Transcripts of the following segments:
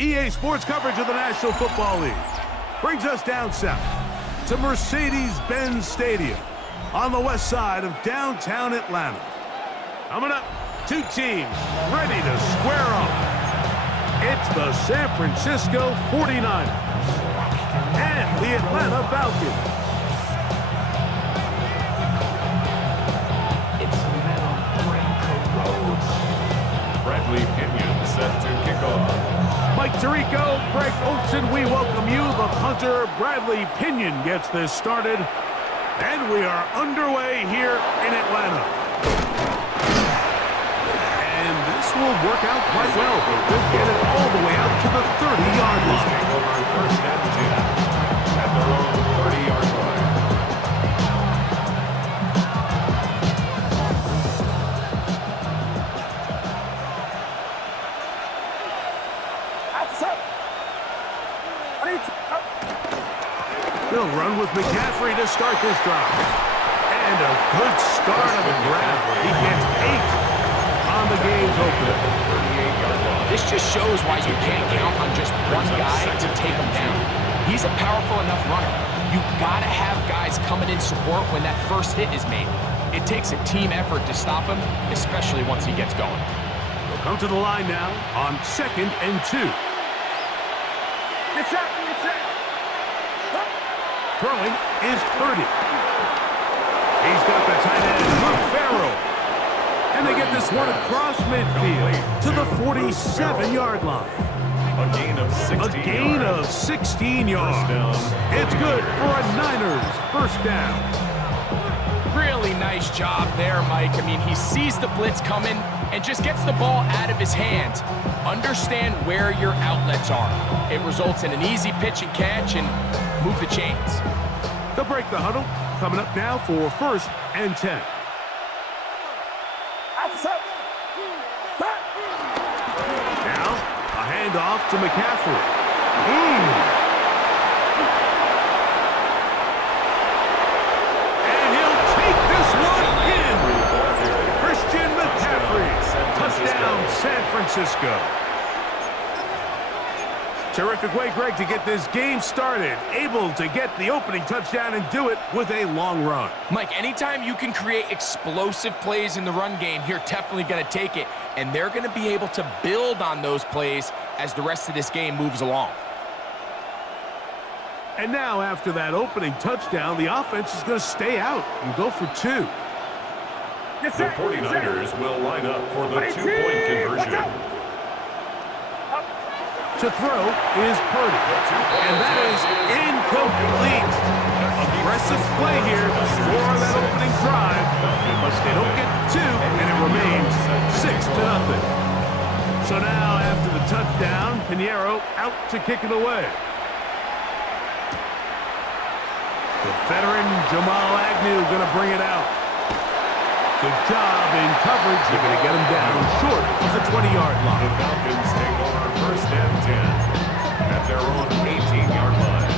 EA Sports coverage of the National Football League brings us down south to Mercedes-Benz Stadium on the west side of downtown Atlanta. Coming up, two teams ready to square off. It's the San Francisco 49ers and the Atlanta Falcons. Bradley Pinion set to kick off. Mike Tirico, Greg Olson, we welcome you. The punter, Bradley Pinion, gets this started. And we are underway here in Atlanta. And this will work out quite well. They'll get it all the way out to the 30-yard line. Over first and 10 at their own 30-yard line. They'll run with McCaffrey to start this drive. And a good start on the Bradley. He gets 8 on the game's opener. This just shows why you can't count on just one guy to take him down. He's a powerful enough runner. You gotta have guys coming in support when that first hit is made. It takes a team effort to stop him, especially once he gets going. They'll come to the line now on 2nd and 2. Throwing is Purdy. He's got the tight end, Luke Farrell. And they get this one across midfield to the 47-yard line. A gain of 16 A gain of 16 yards. It's good for a Niners first down. Really nice job there, Mike. I mean, he sees the blitz coming and just gets the ball out of his hands. Understand where your outlets are. It results in an easy pitch and catch and move the chains. They'll break the huddle. Coming up now for 1st and 10. Now, a handoff to McCaffrey. And he'll take this one in. Christian McCaffrey. Touchdown, San Francisco. Terrific way, Greg, to get this game started. Able to get the opening touchdown and do it with a long run. Mike, anytime you can create explosive plays in the run game, you're definitely going to take it. And they're going to be able to build on those plays as the rest of this game moves along. And now, after that opening touchdown, the offense is going to stay out and go for 2. The 49ers will line up for the 2-point conversion. To throw is Purdy. And that is incomplete. Aggressive play here to score that opening drive. But they don't get 2, and it remains 6-0. So now, after the touchdown, Pinheiro out to kick it away. The veteran Jamal Agnew going to bring it out. Good job in coverage. They're going to get him down short of the 20-yard line. The Falcons take over first and 10 at their own 18-yard line.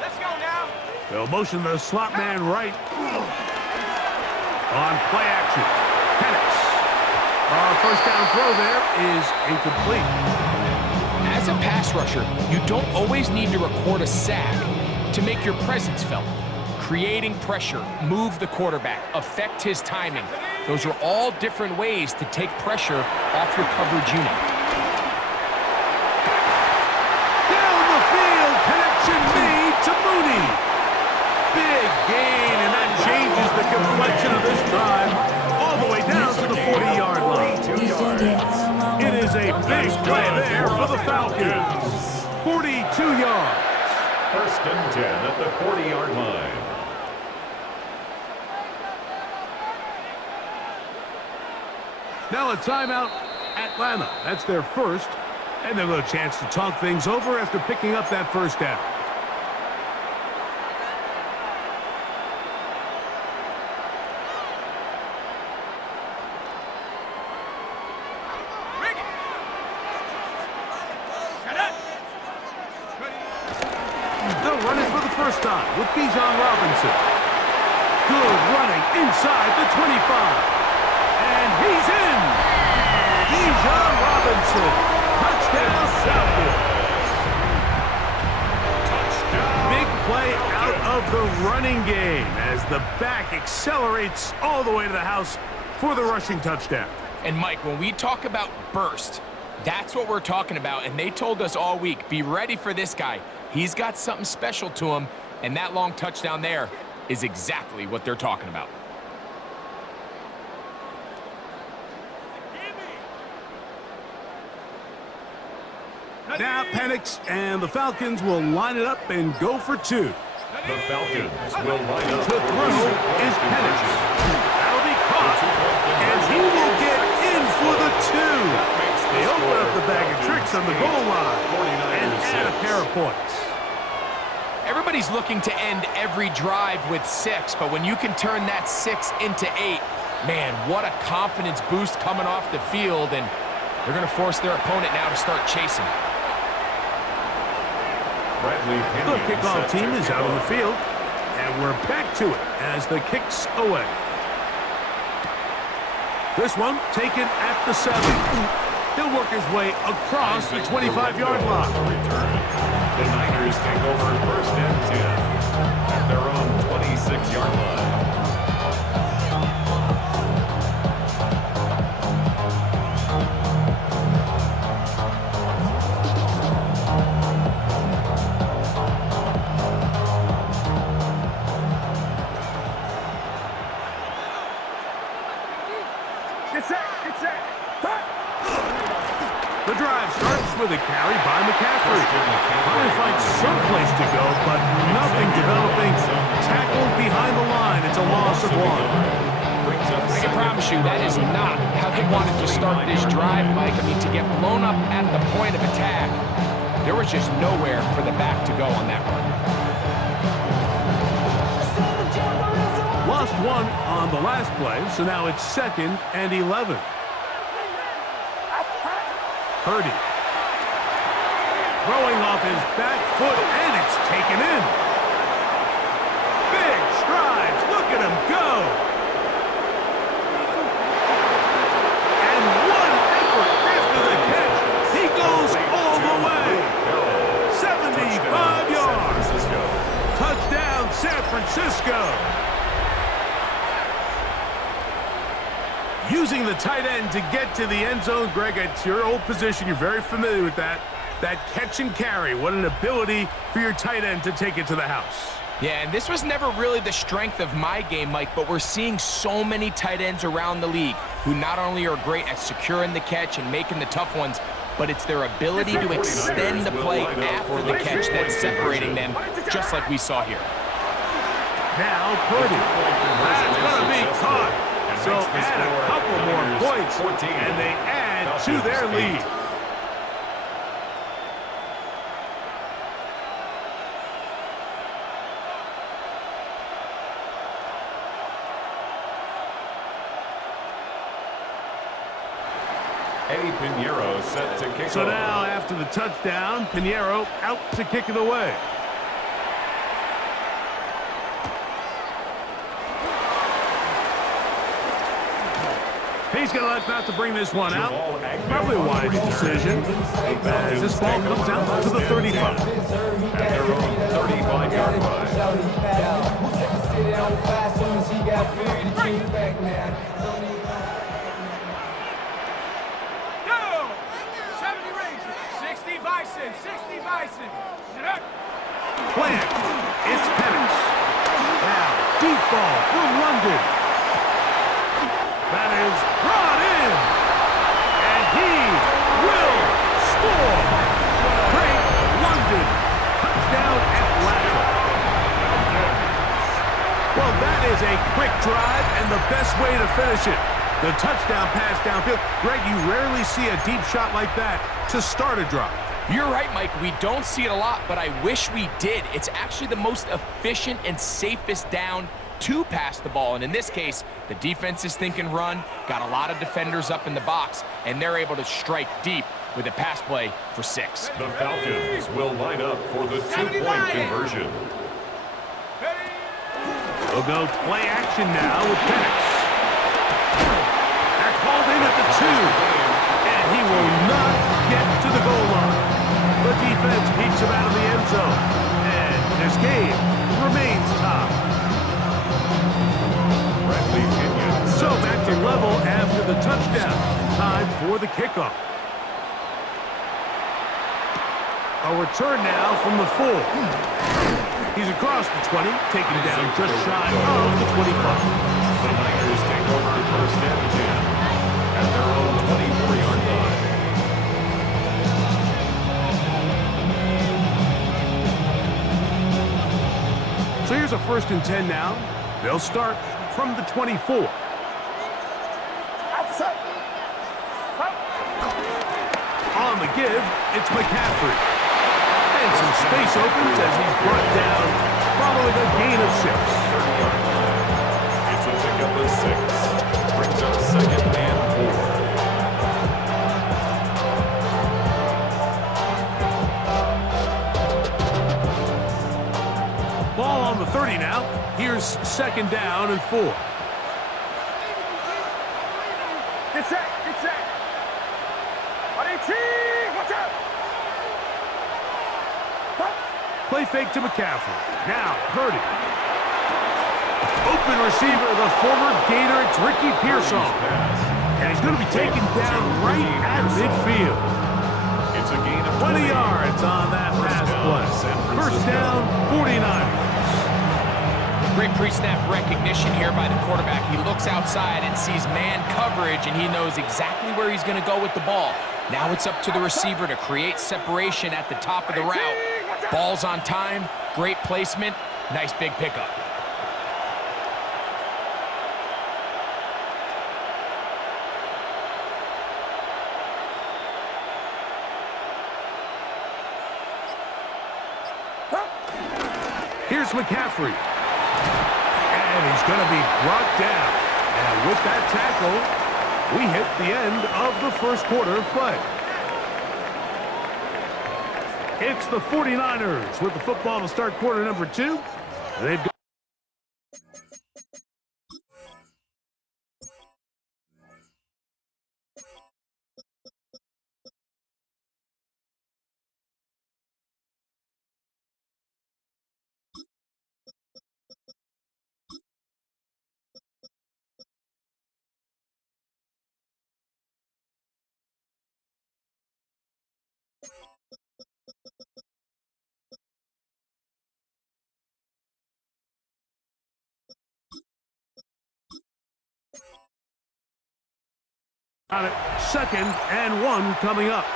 Let's go now. They'll motion the slot man right. On play action. Penix. Our first down throw there is incomplete. As a pass rusher, you don't always need to record a sack to make your presence felt. Creating pressure, move the quarterback, affect his timing. Those are all different ways to take pressure off your coverage unit. Down the field, connection made to Mooney. Big gain, and that changes the complexion of this drive all the way down to the 40-yard line. 2 yards. It is a big play there for the Falcons. 42 yards. First and 10 at the 40-yard line. Now a timeout, Atlanta. That's their first. And they'll have a chance to talk things over after picking up that first down. They'll run it for the first time with Bijan Robinson. Good running inside the 25. And he's in. Bijan Robinson. Touchdown, Falcons. Big play out of the running game as the back accelerates all the way to the house for the rushing touchdown. And Mike, when we talk about burst, that's what we're talking about. And they told us all week, be ready for this guy. He's got something special to him. And that long touchdown there is exactly what they're talking about. Now Penix and the Falcons will line it up and go for two. The Falcons will line up. To throw is Penix. That'll be caught. And he will get in for the two. They open up the bag of tricks on the goal line and add a pair of points. Everybody's looking to end every drive with 6, but when you can turn that 6 into 8, man, what a confidence boost coming off the field, and they're going to force their opponent now to start chasing. The kickoff team is out on the field, and we're back to it as the kick's away. This one taken at the 7. He'll work his way across the 25-yard line. The Niners take over 1st and 10 at their own 26-yard line. The drive starts with a carry by McCaffrey. Trying to find some place to go, but nothing developing. Tackled behind the line. It's a loss of 1. I can promise you that is not how they wanted to start this drive, Mike. I mean, to get blown up at the point of attack, there was just nowhere for the back to go on that run. Lost 1 on the last play, so now it's 2nd and 11. Purdy. Throwing off his back foot, and it's taken in. Big strides. Look at him go. And one effort after the catch. He goes all the way. 75 yards. Touchdown, San Francisco. Using the tight end to get to the end zone, Greg, it's your old position. You're very familiar with that. That catch and carry. What an ability for your tight end to take it to the house. Yeah, and this was never really the strength of my game, Mike, but we're seeing so many tight ends around the league who not only are great at securing the catch and making the tough ones, but it's their ability to extend the play after the catch that's separating them, just like we saw here. Now Purdy. That's going to be caught. So add a couple more points, and they add to their lead. Eddie Pinheiro set to kick. So now, after the touchdown, Pinheiro out to kick it away. He's going to elect not to bring this one out. Probably a wise decision as this ball comes out to the 35. At their own 35-yard line. Go! 70 Rangers, 60 Bison, 60 Bison. Plant. It's Penix. Now, deep ball for London. That is brought in, and he will score. Great London, touchdown Atlanta. Well, that is a quick drive and the best way to finish it. The touchdown pass downfield. Greg, you rarely see a deep shot like that to start a drive. You're right, Mike. We don't see it a lot, but I wish we did. It's actually the most efficient and safest down to pass the ball, and in this case, the defense is thinking run, got a lot of defenders up in the box, and they're able to strike deep with a pass play for 6. The Falcons will line up for the 2-point conversion. We'll go play action now with Penix. They're called in at the 2. And he will not get to the goal line. The defense keeps him out of the end zone. And this game remains tied. So back to level after the touchdown. Time for the kickoff. A return now from the 4. He's across the 20, taken down just shy of the 25. The Niners take over first and 10 at their own 24-yard line. So here's a 1st and 10 now. They'll start from the 24. On the give, it's McCaffrey. And some space opens as he's brought down following a gain of 6. It's a pickup of 6. Brings up 2nd and 4. Ball on the 30 now. Here's 2nd down and 4. Get set, get set. Watch out. Play fake to McCaffrey. Now, Purdy. Open receiver, the former Gator, it's Ricky Pearsall. And he's going to be taken down right at midfield. It's a gain of 20 yards on that pass play. 1st down, 49ers. Great pre-snap recognition here by the quarterback. He looks outside and sees man coverage, and he knows exactly where he's going to go with the ball. Now it's up to the receiver to create separation at the top of the route. Ball's on time, great placement, nice big pickup. Here's McCaffrey. And he's going to be brought down. And with that tackle, we hit the end of the 1st quarter of play. It's the 49ers with the football to start quarter number 2. They've got on it. 2nd and 1 coming up.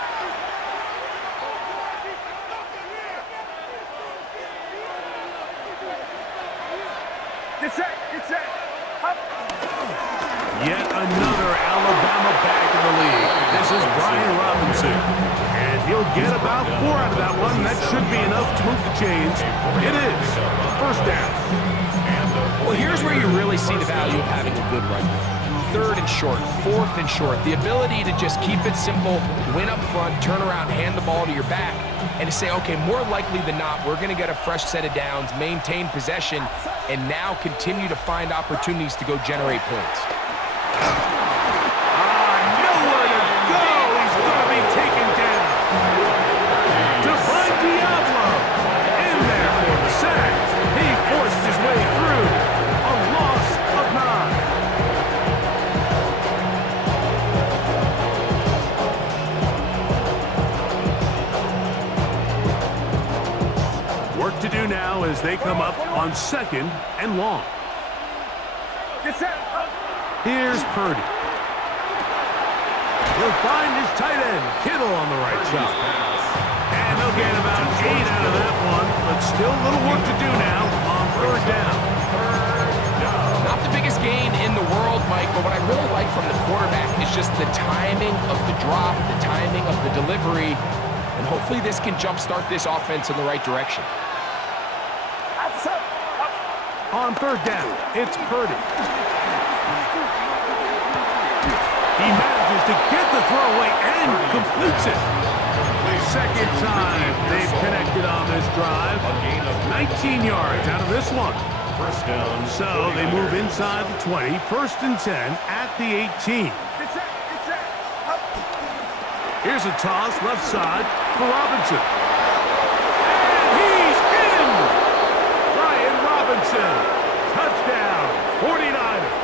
Get set, get set. Yet another Alabama back in the league. This is Brian Robinson. And he'll get about 4 out of that one. That should be enough to move the chains. It is 1st down. Well, here's where you really see the value of having a good run game. 3rd and short, 4th and short. The ability to just keep it simple, win up front, turn around, hand the ball to your back, and to say, okay, more likely than not, we're going to get a fresh set of downs, maintain possession, and now continue to find opportunities to go generate points. Nowhere to go. He's going to be taken down. Divine Diablo in there for the sack. He forced his way through. A loss of 9. Work to do now as they come up on 2nd and long. Get set. Here's Purdy. He'll find his tight end, Kittle, on the right side. And they'll get about 8 out of that one, but still a little work to do now on 3rd down. Not the biggest gain in the world, Mike, but what I really like from the quarterback is just the timing of the drop, the timing of the delivery, and hopefully this can jumpstart this offense in the right direction. On 3rd down, it's Purdy. He manages to get the throwaway and completes it. 2nd time they've connected on this drive. 19 yards out of this one. first down. So they move inside the 20, first and 10 at the 18. Here's a toss left side for Robinson. And he's in! Brian Robinson. Touchdown, 49ers.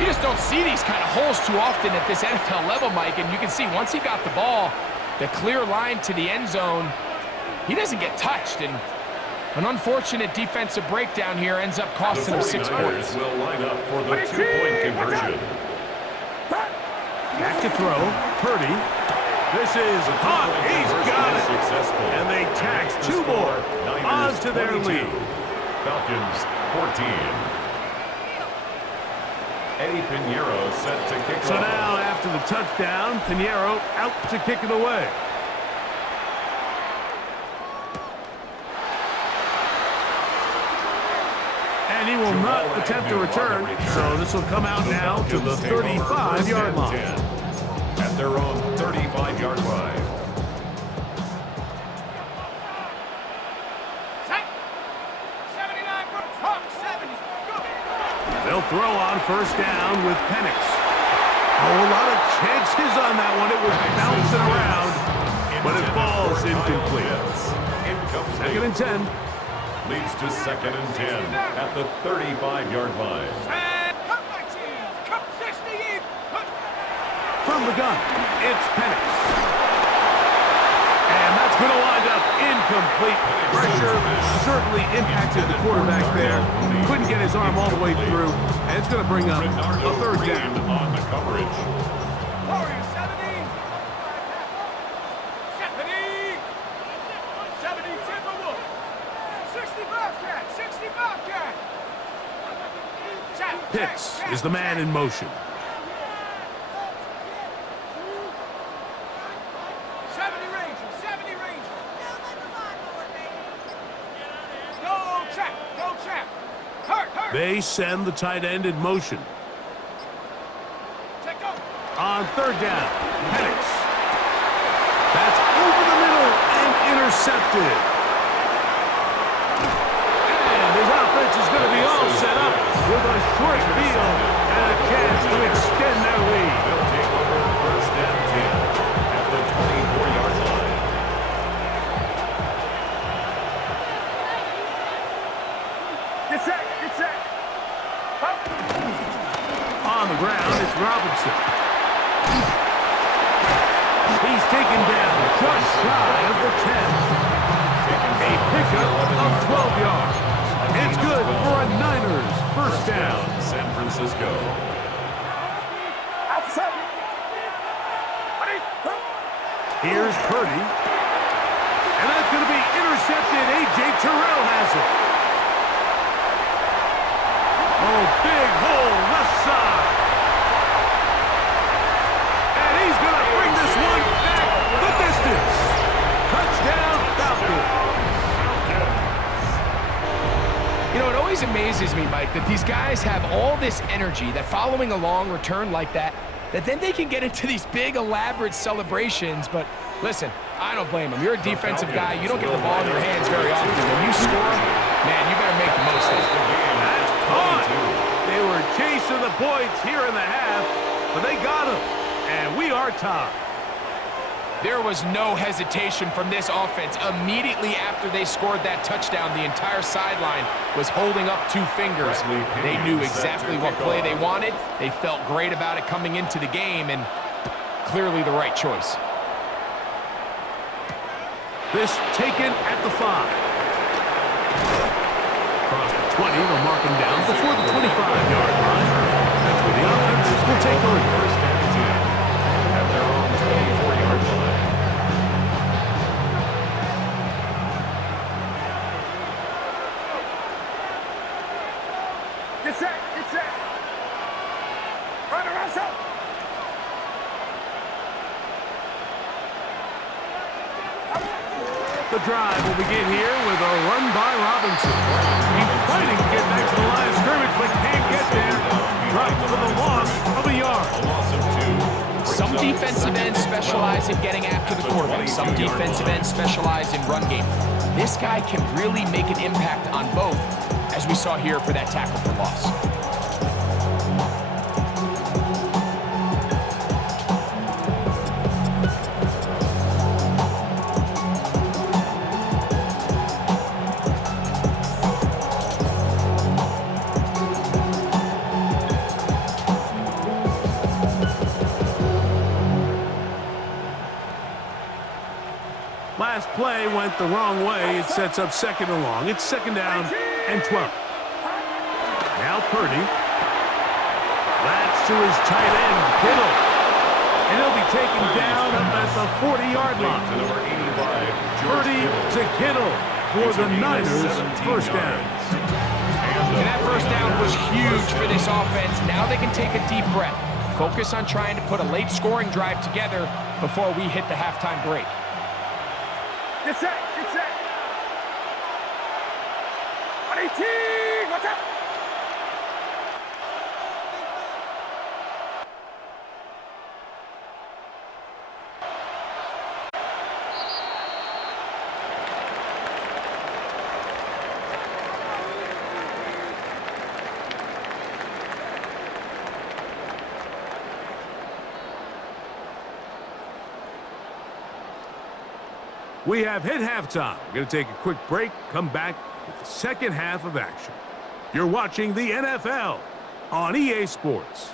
You just don't see these kind of holes too often at this NFL level, Mike, and you can see once he got the ball, the clear line to the end zone, he doesn't get touched, and an unfortunate defensive breakdown here ends up costing him 6 points. Will line up for the 2-point conversion. Back to throw, Purdy. This is hot, he's got it. Successful. And they tax 2 more onto their lead. Falcons 14. Eddie Pinheiro set to kick So off. now after the touchdown, Pinheiro out to kick it away. And he will not attempt to return, so this will come out now to the 35-yard line. At their own 35-yard line. Set. 79 for Hawk 70. Go. They'll throw on first down with Penix. Oh, a lot of chances on that one. It was bouncing around, but it falls incomplete. Second and 10. Leads to second and 10 at the 35-yard line. And cut my team. Cut 60. From the gun, it's Penix. And that's going to wind up incomplete. Pressure certainly impacted the quarterback there. Couldn't get his arm all the way through, and it's going to bring up a third down. On the coverage. Warrior 70. 70. 70 Timberwolf. 60 Bobcat. 60 Bobcat. Pitts is the man in motion. 70 Ranger. 70 Ranger. No trap. No trap. Hurt. Hurt. They send the tight end in motion. Check go. On third down, Penix. That's over the middle and intercepted. And his offense is going to be all set up with a short field and a chance to extend their lead. They'll take over first and 10 at the 24-yard line. Get set. Get set. On the ground, it's Robinson. He's taken down just shy of the 10. A pickup of 12 yards. It's good for a Niners first down. San Francisco. Here's Purdy. And that's going to be intercepted. A.J. Terrell has it. Oh, big hole left side. And he's going to bring this one back the distance. Touchdown, Falcons. You know, it always amazes me, Mike, that these guys have all this energy, that following a long return like that then they can get into these big, elaborate celebrations. But listen, I don't blame them. You're a defensive guy. You don't get the ball in your hands very often. When you score, man, you better make the most of it. That's caught. They were chasing the points here in the half, but they got them. And we are tied. There was no hesitation from this offense. Immediately after they scored that touchdown, the entire sideline was holding up 2 fingers. They knew exactly what play they wanted. They felt great about it coming into the game, and clearly the right choice. This taken at the 5. Across the 20, they'll mark him down before the 25-yard line. That's where the offense will take over. First and 10 at their own 24-yard line. Get set. Get set. Run around, so. The drive will begin here with a run by Robinson. He's fighting to get back to the line of scrimmage, but can't get there. Drops for the loss of a yard. A loss of 2. Some defensive ends specialize in getting after the quarterback. Some defensive ends specialize in run game. This guy can really make an impact on both, as we saw here for that tackle for loss. Last play went the wrong way. It sets up second and long. It's second down and 12. Now Purdy. That's to his tight end, Kittle. And he'll be taken down up at the 40-yard line. Purdy to Kittle for the Niners' first down. And that first down was huge for this offense. Now they can take a deep breath. Focus on trying to put a late scoring drive together before we hit the halftime break. Get set, get set. 118, what's up? We have hit halftime. We're going to take a quick break, come back with the second half of action. You're watching the NFL on EA Sports.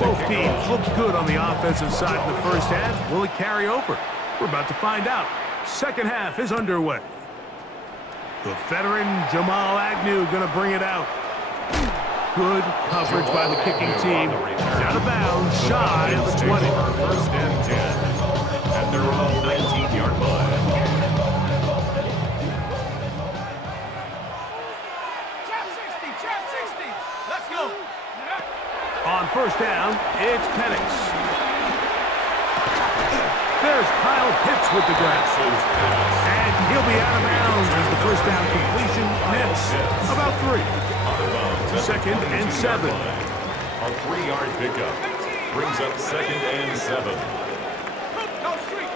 Both teams look good on the offensive side in the first half. Will it carry over? We're about to find out. Second half is underway. The veteran Jamal Agnew going to bring it out. Good coverage by the kicking team. He's out of bounds, shy of the 20. First and 10 at their own 19-yard line. Trap 60, let's go. On first down, it's Penix. There's Kyle Pitts with the grab. And he'll be out of bounds as the first down completion nets about 3. Second and 7. A 3-yard pickup brings up second and 7. Go street.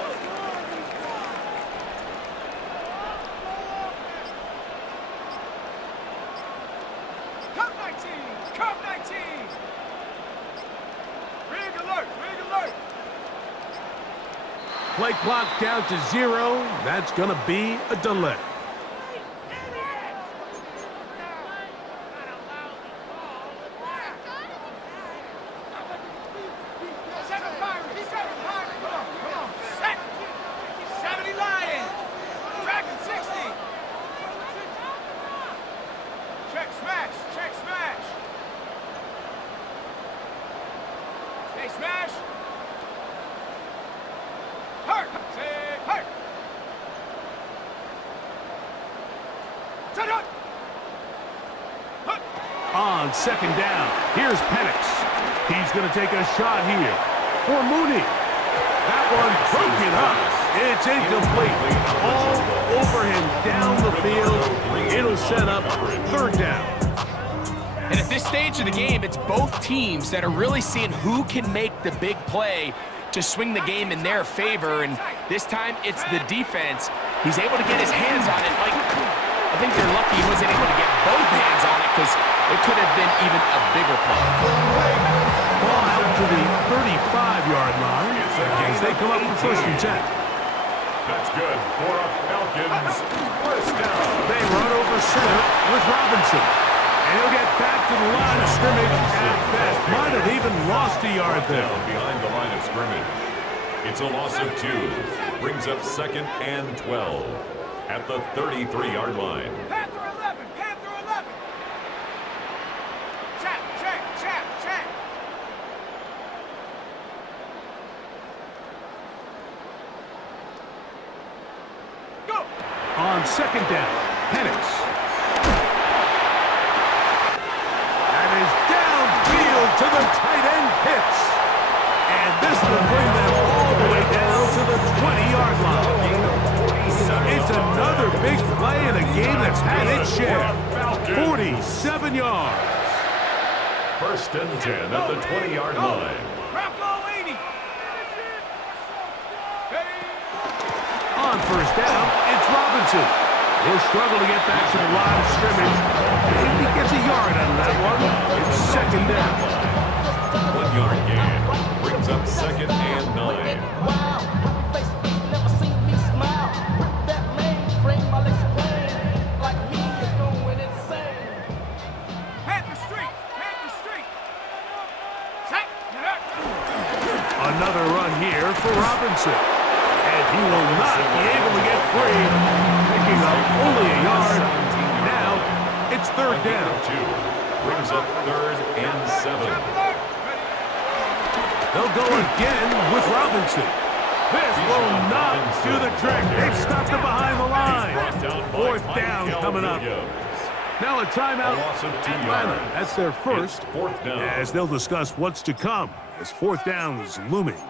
Cup 19, Cup 19. Rig alert, rig alert. Play clock down to 0. That's going to be a delay. Smash! Hurt! Say hurt! Set up! Hut! On second down, here's Penix. He's going to take a shot here for Mooney. That one broken up. It's incomplete. All over him down the field. It'll set up third down. And at this stage of the game, it's both teams that are really seeing who can make the big play to swing the game in their favor. And this time, it's the defense. He's able to get his hands on it. Like, I think they're lucky he wasn't able to get both hands on it because it could have been even a bigger play. Ball out to the 35-yard line as they come up for first and 10. That's good for a Falcons first down. They run over center with Robinson. And he'll get back to the line of scrimmage at best. Might have even lost a yard there. Behind the line of scrimmage. It's a loss of 2. Brings up second and 12 at the 33-yard line. Panther 11! Panther 11! Check, check, check, check! second down. Penix. That is downfield to the tight end Pitts. And this will bring them all the way down to the 20-yard line. It's another big play in a game that's had its share. 47 yards. First and 10 at the 20-yard line. On first down, it's Robinson. He'll struggle to get back to the line of scrimmage. Maybe gets a yard out of that one. It's second down. 1-yard gain brings up second and 9. Another run here for Robinson. And he will not be able to get free. Picking up only a yard. Now, it's third down. 2 brings up third and 7. They'll go again with Robinson. This will not do the trick. They've stopped him behind the line. Fourth down coming up. Now a timeout. Atlanta. That's their first. Fourth down. As they'll discuss what's to come as fourth down is looming.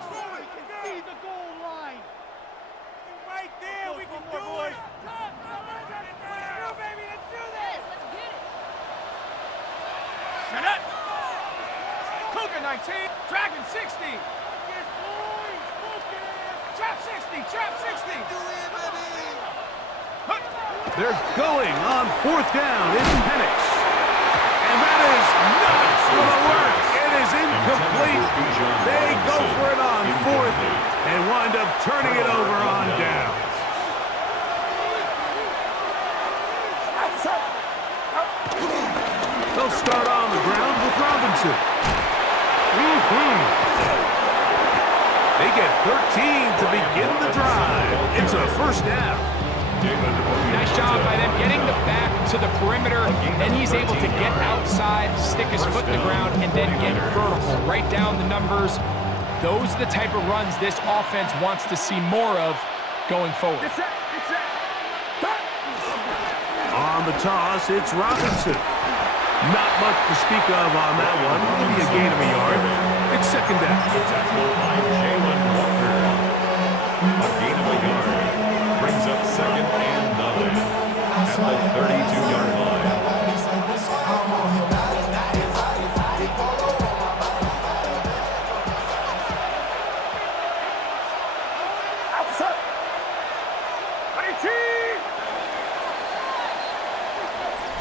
Dragon 60. Trap 60. Trap 60. They're going on fourth down. It's Penix. And that is not going to work. It is incomplete. They go for it on fourth and wind up turning it over on down. They'll start on the ground with Robinson. They get 13 to begin the drive. It's a first down. Nice job by them getting the back to the perimeter. Then he's able to get outside, stick his foot in the ground, and then get vertical. Right down the numbers. Those are the type of runs this offense wants to see more of going forward. On the toss, it's Robinson. Not much to speak of on that one. Maybe a gain of a yard. It's second down. A gain of a yard brings up second and 9 at the 32-yard line.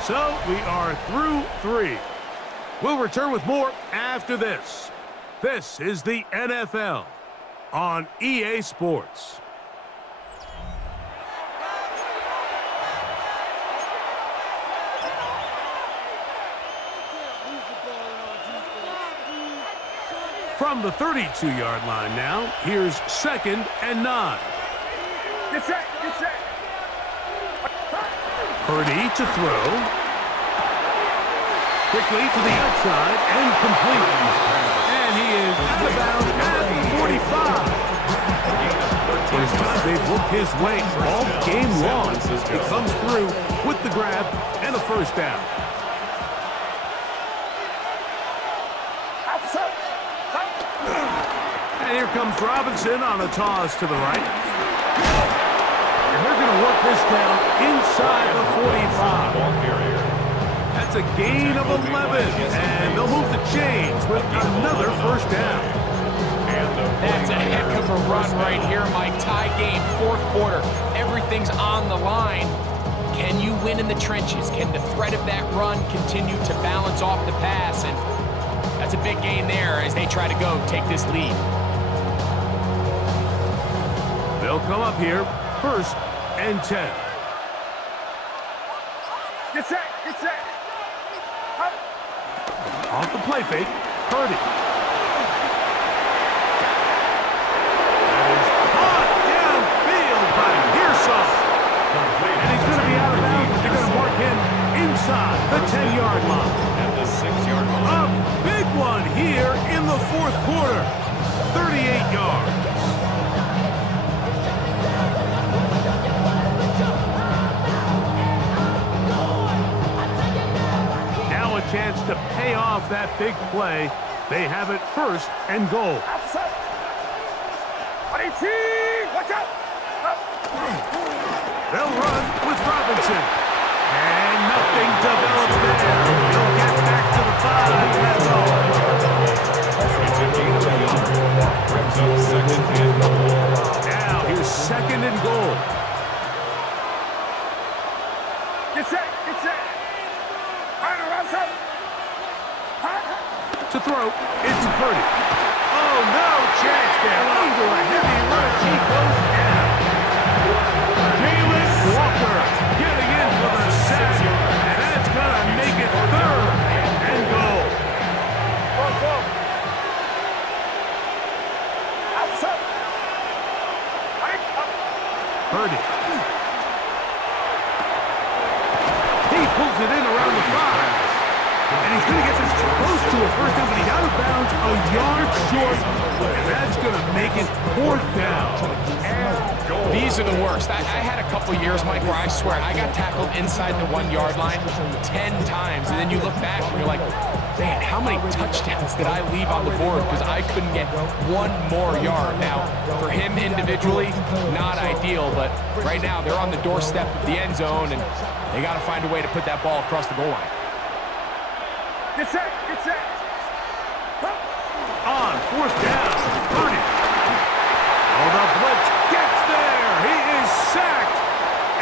So we are through 3. We'll return with more after this. This is the NFL on EA Sports. From the 32-yard line now, here's second and 9. Purdy to throw. Quickly to the outside and complete. And he is out of bounds at the 45. First time they've worked his way all game long. He comes through with the grab and a first down. And here comes Robinson on a toss to the right. And they're going to work this down inside the 45. That's a gain of 11. And they'll move the chains with another first down. That's a heck of a run right here, Mike. Tie game, fourth quarter. Everything's on the line. Can you win in the trenches? Can the threat of that run continue to balance off the pass? And that's a big gain there as they try to go take this lead. They'll come up here. First and 10. Get set. Off the play fake, Purdy. That is caught downfield by Pearson. And he's going to be out of bounds, but they're going to mark him inside the 10-yard line. At the 6-yard line. A big one here in the fourth quarter. 38 yards. chance to pay off that big play. They have it 1st and goal. Watch out! They'll run with Robinson. And nothing develops there. He'll get back to the 5, and that's all. It's a gain of a yard. Brings up 2nd and goal. Now here's 2nd and goal. Get set! Get set! To throw, it's Purdy. Oh, no chance there. Under a heavy rush, he goes down. Jalen Walker getting in for the sack, and that's going to make it 3rd and goal. Purdy. He pulls it in around the 5. And he's going to get this close to a 1st down, but he's out of bounds a yard short. And that's going to make it 4th down. These are the worst. I had a couple years, Mike, where I swear I got tackled inside the 1-yard line 10 times. And then you look back and you're like, man, how many touchdowns did I leave on the board because I couldn't get 1 more yard? Now, for him individually, not ideal, but right now they're on the doorstep of the end zone, and they got to find a way to put that ball across the goal line. Get set! Get set! On 4th down, Purdy. Oh, the blitz gets there. He is sacked,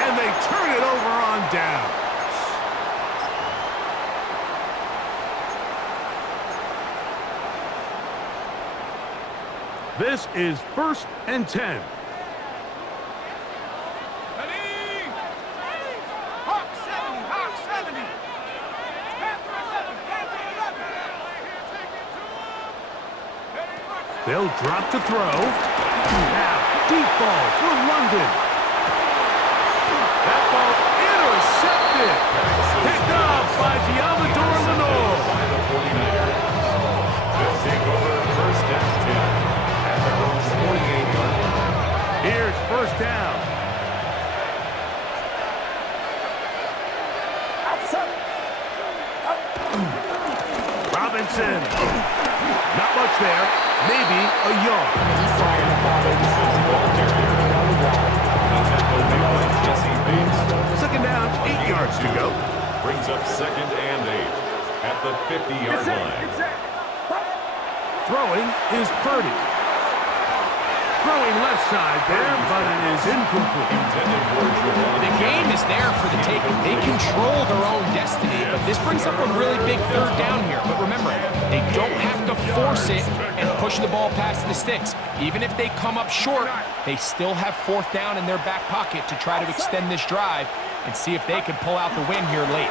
and they turn it over on downs. This is 1st and 10. Hawk 70! Hawk 70! They'll drop to throw. Now, deep ball for London. That ball intercepted. Picked up by Diamador Lenore. By the 49ers. They'll take over 1st and 10 at their own 48-yard line. Here's 1st down. Robinson. Not much there. Maybe a yard. Second down, 8 yards to go. Brings up 2nd and 8 at the 50-yard line. Throwing is Purdy. Throwing left side there, but it is incomplete. Intended for Javon. The game is there for the taking. They control their own destiny, but this brings up a really big 3rd down here. But remember, they don't have to force it and push the ball past the sticks. Even if they come up short, they still have 4th down in their back pocket to try to extend this drive and see if they can pull out the win here late.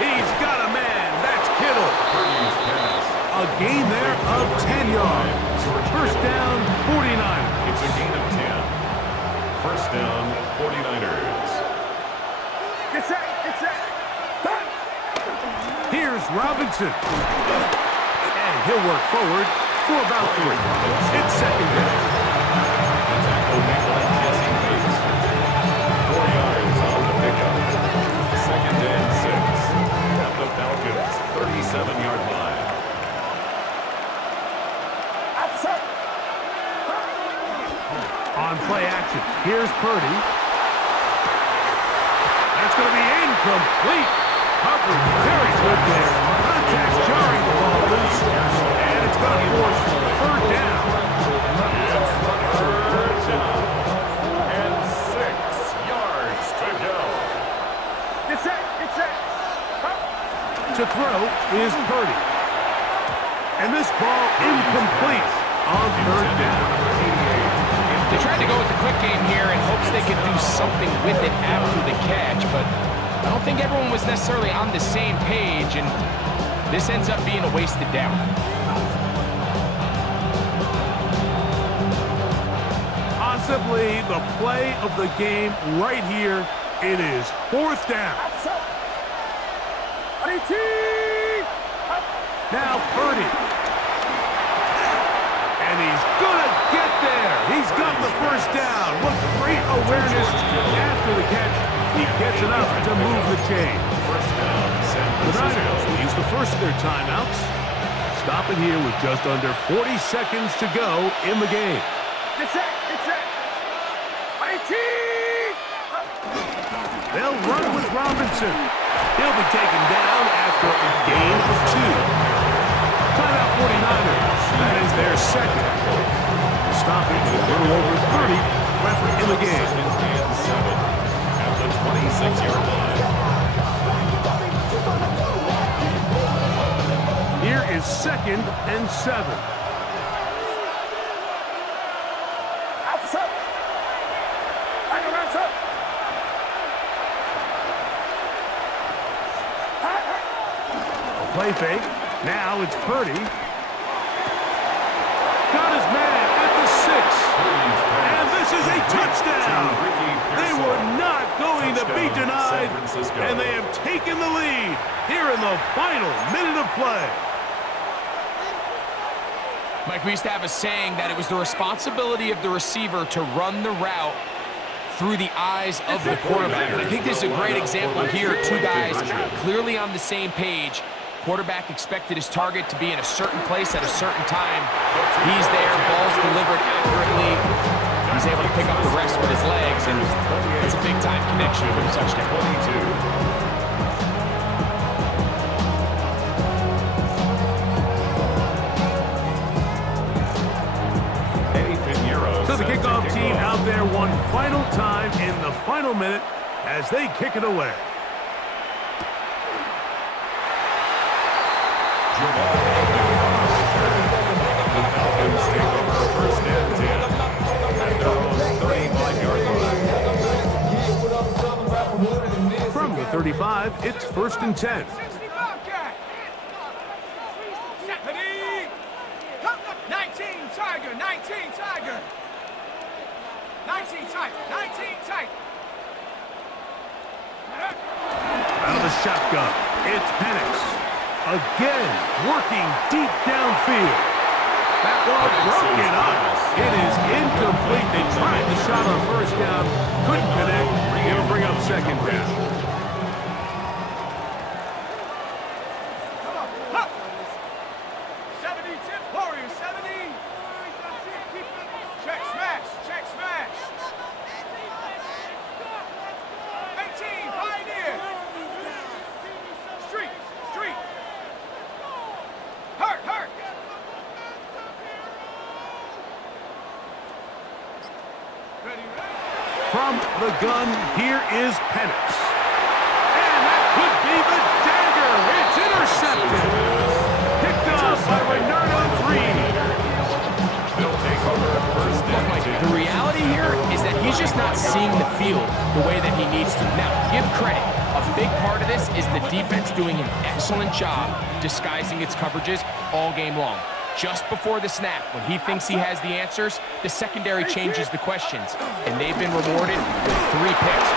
He's got a man. That's Kittle. Purdy's pass. A gain there of 10 yards. 1st down, 49ers. It's a gain of 10. 1st down, 49ers. Get set! Get set! Here's Robinson. And he'll work forward for about 3. It's 2nd down. The tackle made by Jesse Bates. 4 yards on the pickup. 2nd and 6 at the Falcons' 37-yard line. On play action, here's Purdy. That's going to be incomplete. Coverage very good there. Contact's jarring the ball loose. And it's going to force 3rd down. It's 3rd down. And 6 yards to go. Get set! Get set! To throw is Purdy. And this ball incomplete on 3rd down. They tried to go with the quick game here in hopes they could do something with it after the catch, but I don't think everyone was necessarily on the same page, and this ends up being a wasted down. Possibly the play of the game right here. It is 4th down. Now Purdy. And he's going to get there. He's got the 1st down. What great awareness after the catch. He gets enough to move the chain. 1st down, first of their timeouts. Stop it here with just under 40 seconds to go in the game. Get set. Get set. 18. They'll run with Robinson. He'll be taken down after a gain of 2. Timeout 49ers. That is their second. Stop it with a little over 30 left in the game. Second and 7 at the 26-yard line. Here is 2nd and 7. Play fake. Now it's Purdy. Got his man at the 6. And this is a touchdown. They were not going to be denied. And they have taken the lead here in the final minute of play. Mike, we used to have a saying that it was the responsibility of the receiver to run the route through the eyes of the quarterback. I think this is a great example here. Two guys clearly on the same page. Quarterback expected his target to be in a certain place at a certain time. He's there, ball's delivered accurately. He's able to pick up the rest with his legs, and it's a big-time connection for the touchdown. 22. So the kickoff team out there one final time in the final minute as they kick it away. The Falcons take over first and 10 at their own 35-yard line. From the 35, it's 1st and 10. 60 Bobcat. 19 Tiger. 19 Tiger. 19 tight. 19 tight. Out of the shotgun, it's Penix. Again, working deep downfield. That ball broken up. It is incomplete. They tried the shot on first down. Couldn't connect. It'll bring up 2nd down. Come on. Up. 70 tip. Warriors. 70. Check smash. Check smash. 18. Pioneer. Street. Street. Hurt. Hurt. Ready, ready. From the gun, here is Penix. And that could be the dagger. It's intercepted. Picked off by Bernardo Green. They'll take over first and Mike, 10. the reality here is that he's just not seeing the field the way that he needs to. Now, give credit. A big part of this is the defense doing an excellent job disguising its coverages all game long. Just before the snap, when he thinks he has the answers, the secondary changes the questions, and they've been rewarded with 3 picks.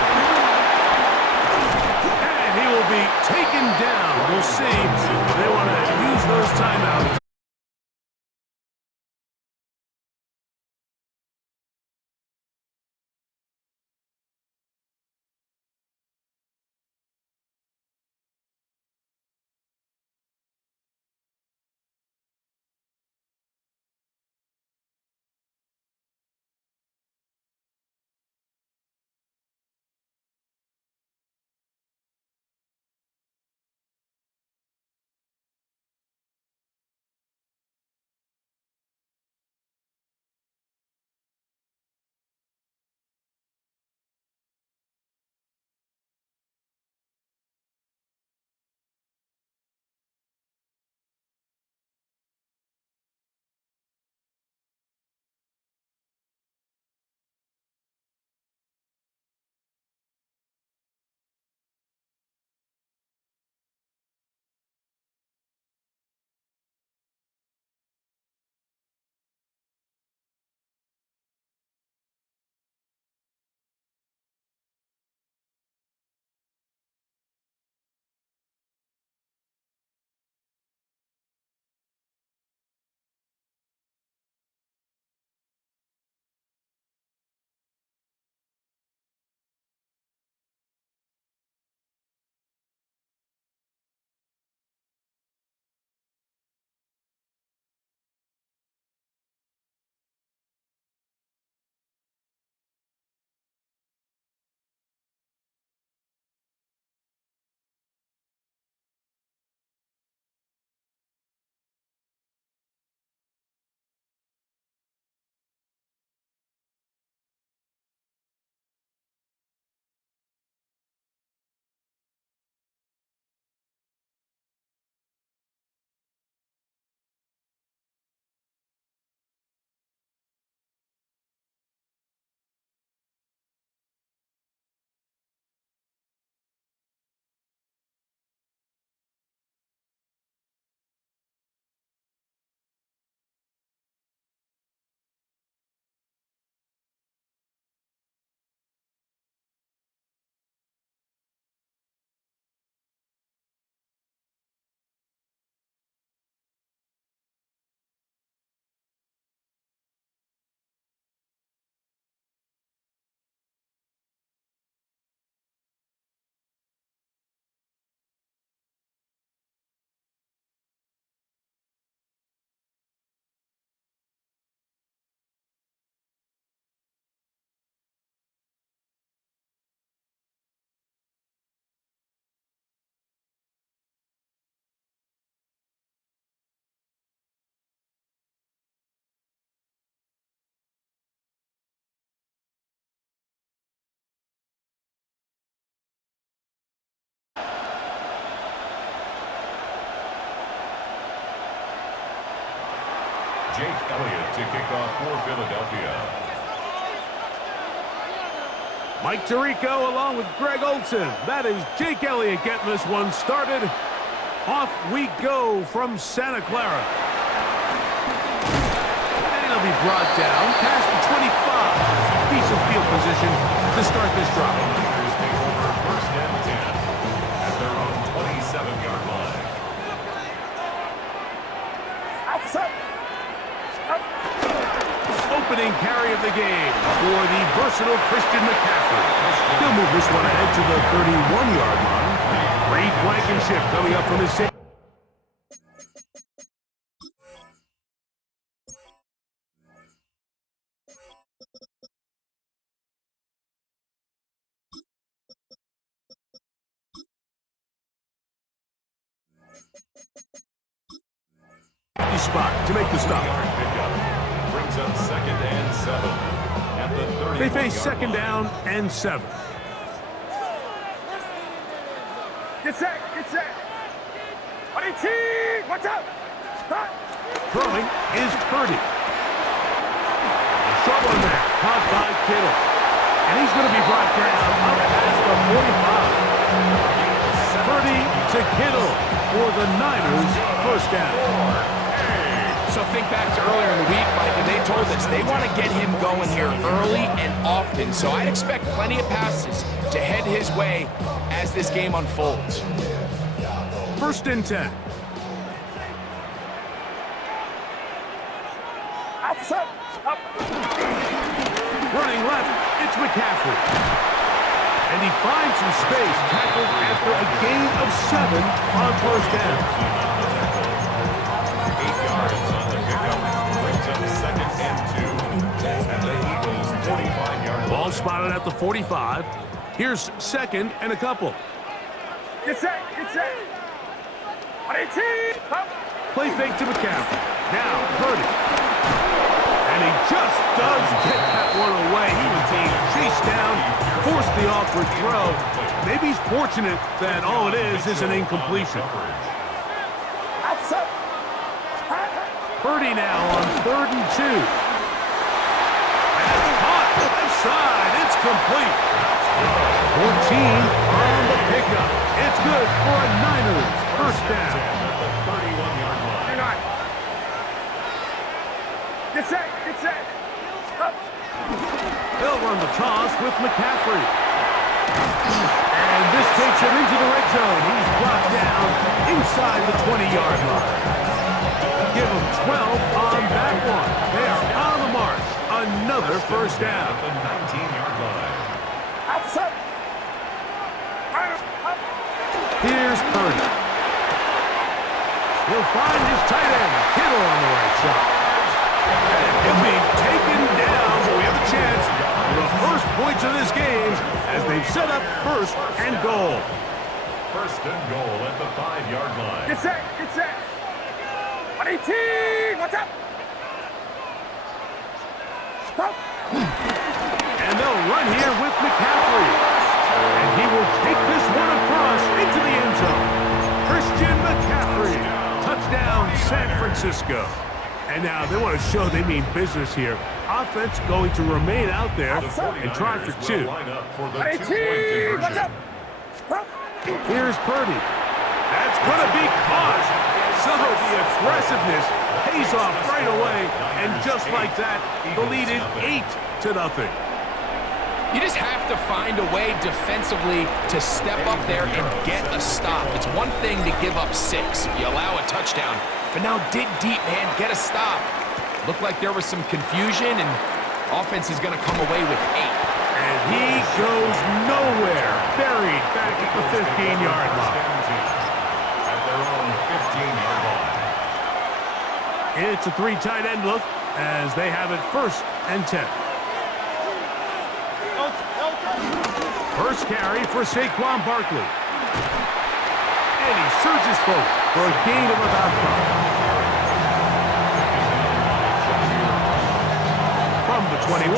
And he will be taken down. We'll see. They want to use those timeouts. Jake Elliott to kick off for Philadelphia. Mike Tirico along with Greg Olson. That is Jake Elliott getting this one started. Off we go from Santa Clara. And it'll be brought down past the 25. Decent field position to start this drive. Niners take over first and 10 at their own 27-yard line. Opening carry of the game for the versatile Christian McCaffrey. He'll move this one ahead to the 31-yard line. Reed Blankenship coming up from his safety. Spot to make the stop. Brings up second and 7 at the 30. They face second down and 7. Get set, get set. Watch out. Stop. Throwing is Purdy. Short one there, caught by Kittle. And he's going to be brought down up past the 45. Purdy to Kittle for the Niners first down. So think back to earlier in the week, Mike, and they told us they want to get him going here early and often. So I'd expect plenty of passes to head his way as this game unfolds. First and 10. Up. Running left, it's McCaffrey. And he finds some space, tackled after a gain of 7 on first down. 8 yards on the pickup. Brings up second and 2 at the Eagles' 45-yard line. Ball spotted at the 45. Here's second and a couple. Get set, get set. Up. Play fake to McCaffrey. Now Purdy. And he just does get that one away. He was being chased down, forced the awkward throw. Maybe he's fortunate that all it is an incompletion. Purdy now on 3rd and 2. And caught left side. It's complete. 14 on the pickup. It's good for a Niners first down. At the 31-yard line. Get set, get set. Up. They'll run the toss with McCaffrey. And this takes him into the red zone. He's brought down inside the 20-yard line. Give him 12 on that one. They are on the march. Another first down. At the 19-yard line. Here's Purdy. He'll find his tight end, Kittle, on the right side. And he'll be taken down, but we have a chance for the first points of this game as they've set up first and goal. First and goal at the 5-yard line. Get set, get set. 18, what's up? Stop. And they'll run here with McCaffrey. And he will take this one across into the end zone. Christian McCaffrey. Touchdown, San Francisco. And now they want to show they mean business here. Offense going to remain out there and try for 2. Line up for the 18, two-point what's up? conversion. Here's Purdy. That's going to be caught. Some of the aggressiveness pays off right away. And just like that, the lead is 8-0. You just have to find a way defensively to step up there and get a stop. It's one thing to give up 6. You allow a touchdown. But now dig deep, man. Get a stop. Looked like there was some confusion, and offense is going to come away with 8. And he goes nowhere. Buried back at the 15-yard line. At their own 15-yard line. It's a 3 tight end look as they have it first and 10. First carry for Saquon Barkley. And he surges forward for a gain of about 5. From the 21,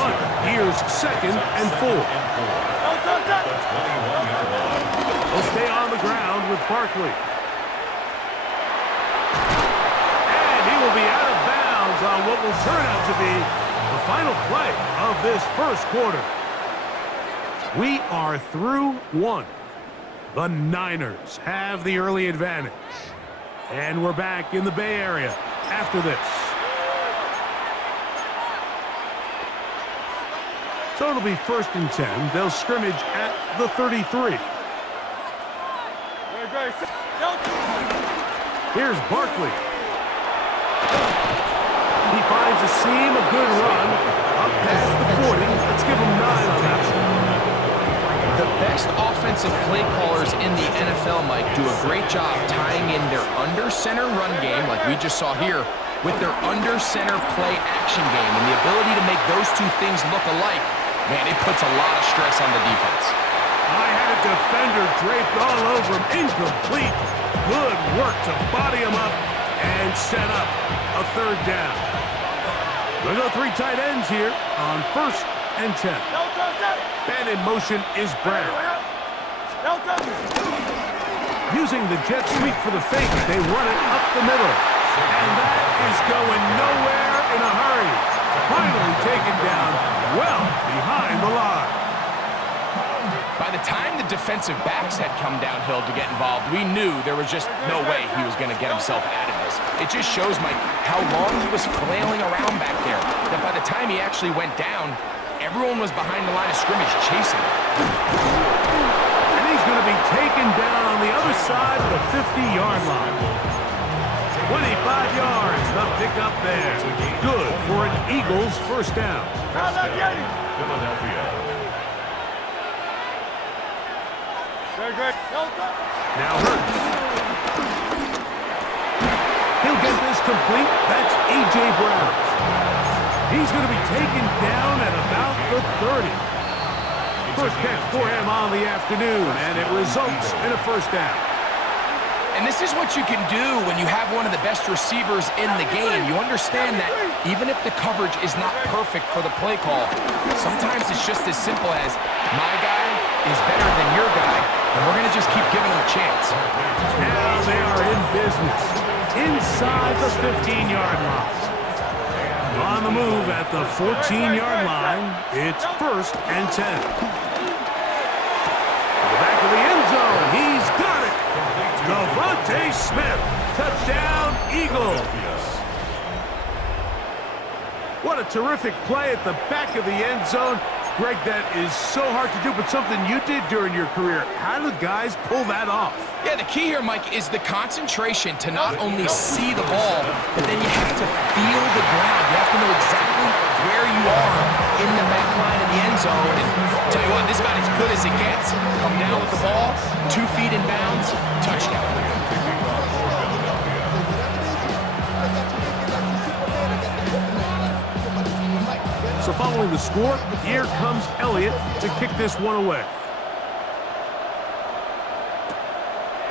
here's second and 4. He'll stay on the ground with Barkley. And he will be out of bounds details on what will turn out to be the final play of this first quarter. We are through one. The Niners have the early advantage. And we're back in the Bay Area after this. So it'll be 1st and 10. They'll scrimmage at the 33. Here's Barkley. He finds a seam, a good run. Up past the 40. Let's give him 9 on that one. The best offensive play callers in the NFL, Mike, do a great job tying in their under-center run game, like we just saw here, with their under-center play action game. And the ability to make those two things look alike, man, it puts a lot of stress on the defense. I had a defender draped all over him. Incomplete. Good work to body him up and set up a 3rd down. We'll go 3 tight ends here on 1st and 10. Man in motion is Brown. Using the jet sweep for the fake, they run it up the middle. And that is going nowhere in a hurry. Finally taken down well behind the line. By the time the defensive backs had come downhill to get involved, we knew there was just no way he was going to get himself out of this. It just shows, Mike, how long he was flailing around back there, that by the time he actually went down, everyone was behind the line of scrimmage chasing him. And he's going to be taken down on the other side of the 50-yard line. 25 yards, the pickup there. Good for an Eagles 1st down. Philadelphia. Now Hurts. He'll get this complete. That's A.J. Brown. He's going to be taken down at about the 30. First catch for him on the afternoon, and it results in a 1st down. And this is what you can do when you have one of the best receivers in the game. You understand that even if the coverage is not perfect for the play call, sometimes it's just as simple as, my guy is better than your guy, and we're going to just keep giving him a chance. Now they are in business inside the 15-yard line. On the move at the 14-yard line, it's 1st and 10. To the back of the end zone, he's got it. Devontae Smith, touchdown Eagles. What a terrific play at the back of the end zone. Greg, that is so hard to do, but something you did during your career. How do guys pull that off? Yeah, the key here, Mike, is the concentration to not only see the ball, but then you have to feel the ground. You have to know exactly where you are in the back line of the end zone. And tell you what, this is about as good as it gets. Come down with the ball, 2 feet in bounds, touchdown. So following the score, here comes Elliott to kick this one away.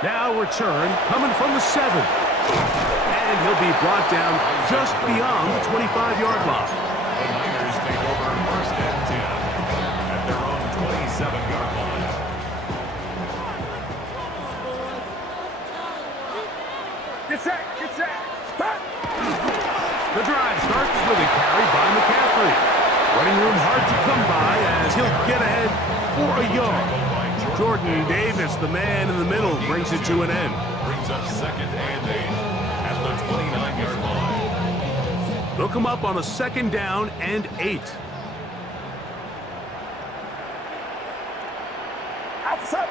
Now return coming from the 7. And he'll be brought down just beyond the 25-yard line. The Niners take over 1st and 10 at their own 27-yard line. Get set, get set. Stop. The drive starts with a carry by McCaffrey. Running room hard to come by as he'll get ahead for a yard. Jordan Davis, the man in the middle, brings it to an end. Brings up 2nd and 8 at the 29-yard line. They'll come up on a 2nd down and 8. Outside.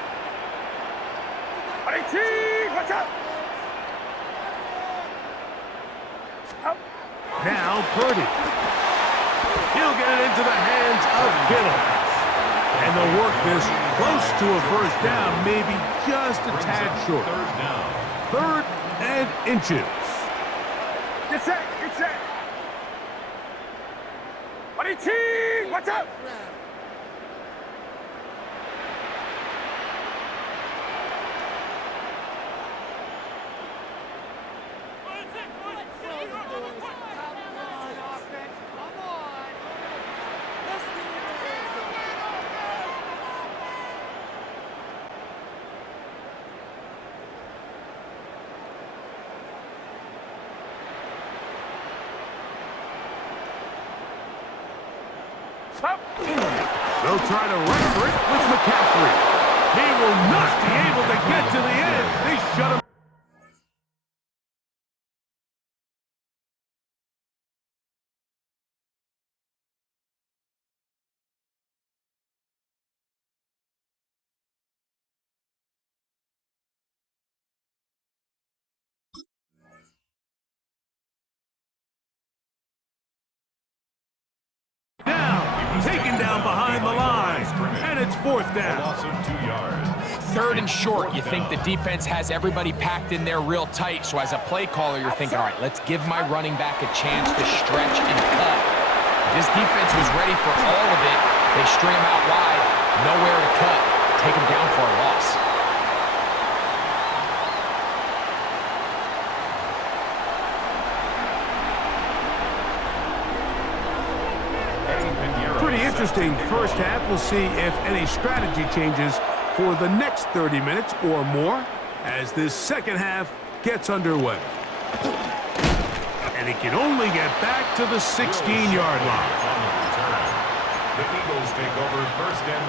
18, watch out. Up. Now Purdy. He'll get it into the hands of Kittle. And they'll work this close to a 1st down, maybe just a tad short. 3rd down. 3rd and inches. Get set, get set. 18, watch out. They'll try to run for it with McCaffrey. He will not be able to get to the end. They shut him. Taken down behind the line, and it's 4th down. Loss of 2 yards. 3rd and short. You think the defense has everybody packed in there real tight, so as a play caller, you're thinking, all right, let's give my running back a chance to stretch and cut. This defense was ready for all of it. They string him out wide, nowhere to cut, take him down for a loss. Pretty interesting first half. We'll see if any strategy changes for the next 30 minutes or more as this second half gets underway. And he can only get back to the 16-yard line. The Eagles take over 1st and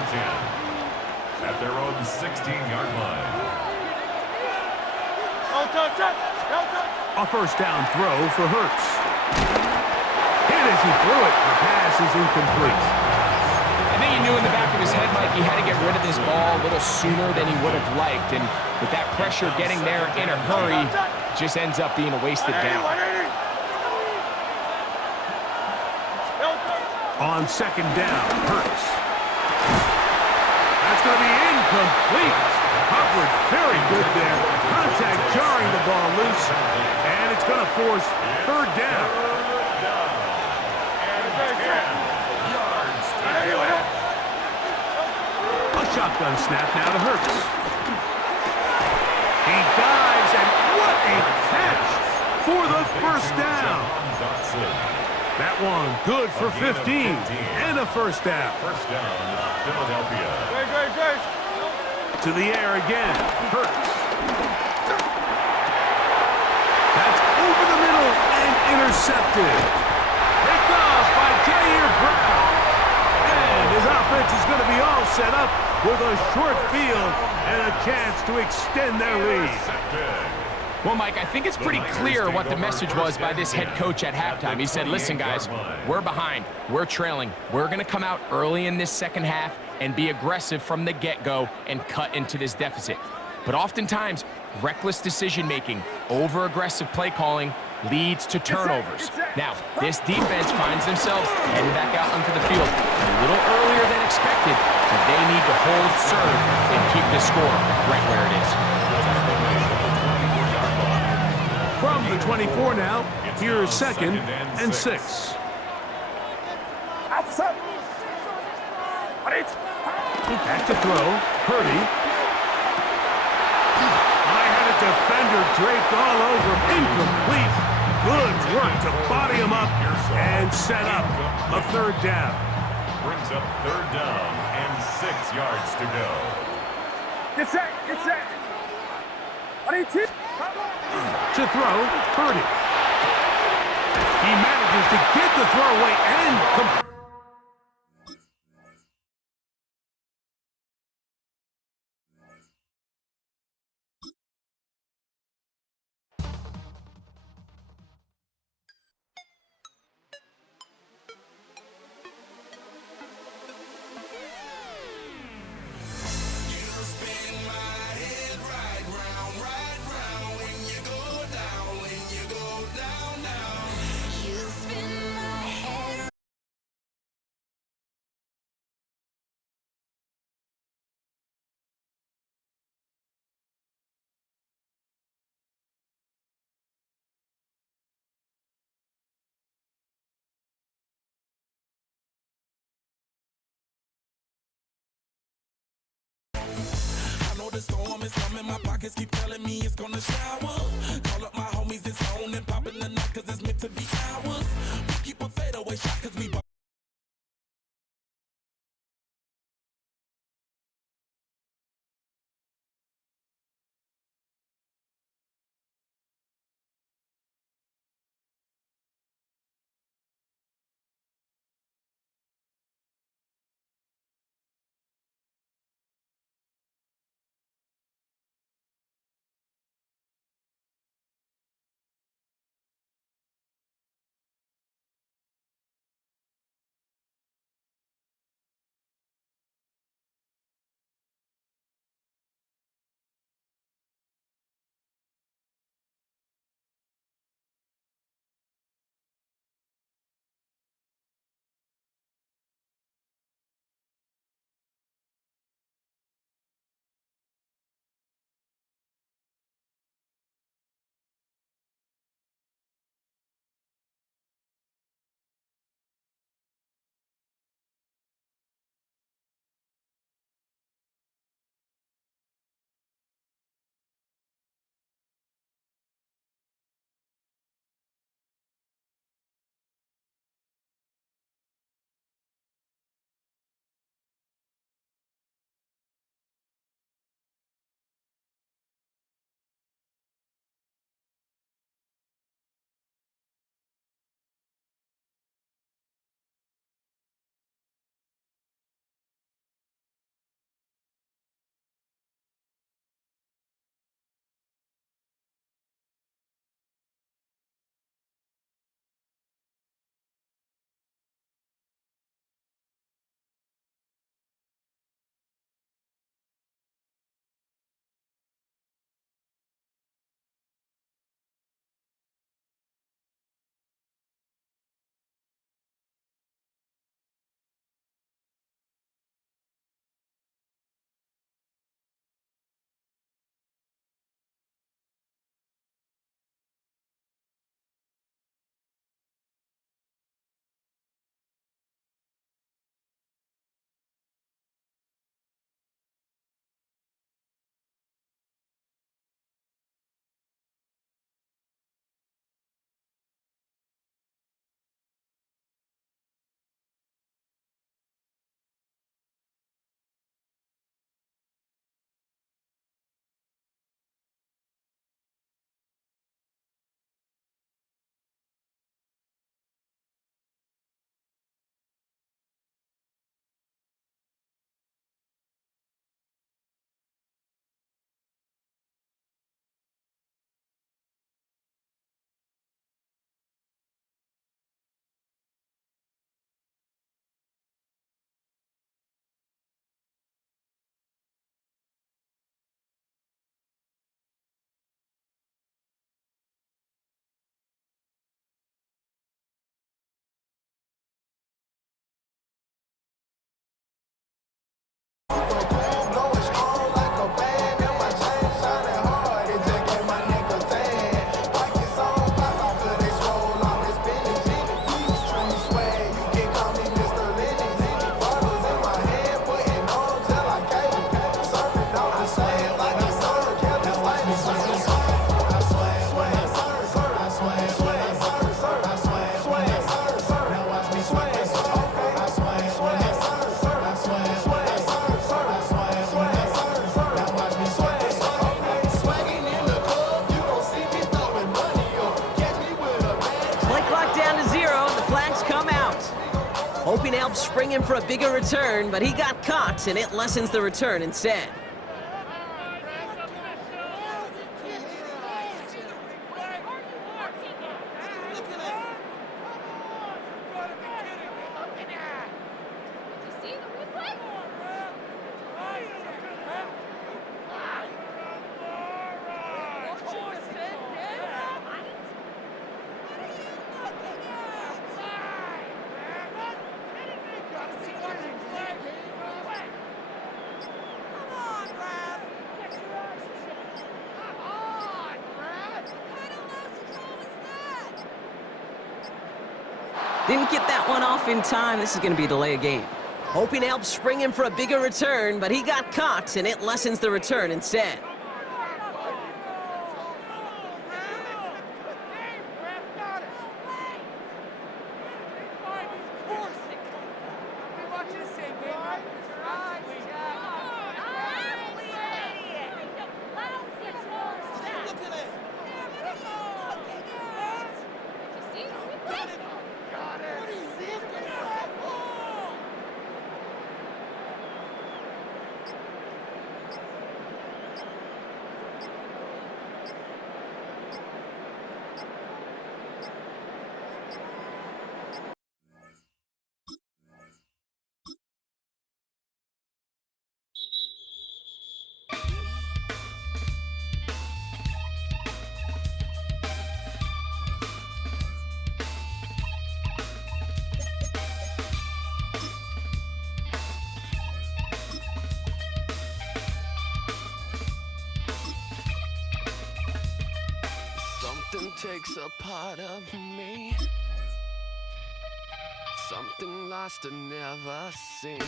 10 at their own 16-yard line. A first down throw for Hurts. Hit as he threw it. The pass is incomplete. I think he knew in the back of his head, Mike, he had to get rid of this ball a little sooner than he would have liked. And with that pressure getting there in a hurry, it just ends up being a wasted down. On 2nd down, Hurts. That's going to be incomplete. Coverage very good there. Contact jarring the ball loose. And it's going to force 3rd down. A shotgun snap now to Hurts. He dives, and what a catch for the 1st down. That one good for 15 and a 1st down. 1st down, Philadelphia. To the air again, Hurts. That's over the middle and intercepted. Picked off by Jair Brown. And his offense is going to be all set up with a short field and a chance to extend their lead. Well, Mike, I think it's pretty clear what the message was by this head coach at halftime. He said, listen, guys, we're behind. We're trailing. We're going to come out early in this second half and be aggressive from the get-go and cut into this deficit. But oftentimes, reckless decision-making, over-aggressive play calling leads to turnovers. Now, this defense finds themselves heading back out onto the field a little earlier than expected, but they need to hold serve and keep the score right where it is. From the 24 now, here's 2nd and 6. Back to throw, Purdy. I had a defender draped all over him. Incomplete. Good work to body him up and set up a 3rd down. Brings up 3rd down and 6 yards to go. Get set. To throw, Purdy. He manages to get the throw away and complete. The storm is coming, my pockets keep telling me it's gonna shower. Call up my homies, it's on and popping the night, cause it's meant to be ours. We keep a fadeaway shot, cause we hoping to help spring him for a bigger return, but he got caught, and it lessens the return instead. Didn't get that one off in time. This is going to be a delay of game. Hoping to help spring him for a bigger return, but he got caught, and it lessens the return instead. Something takes a part of me, something lost and never seen.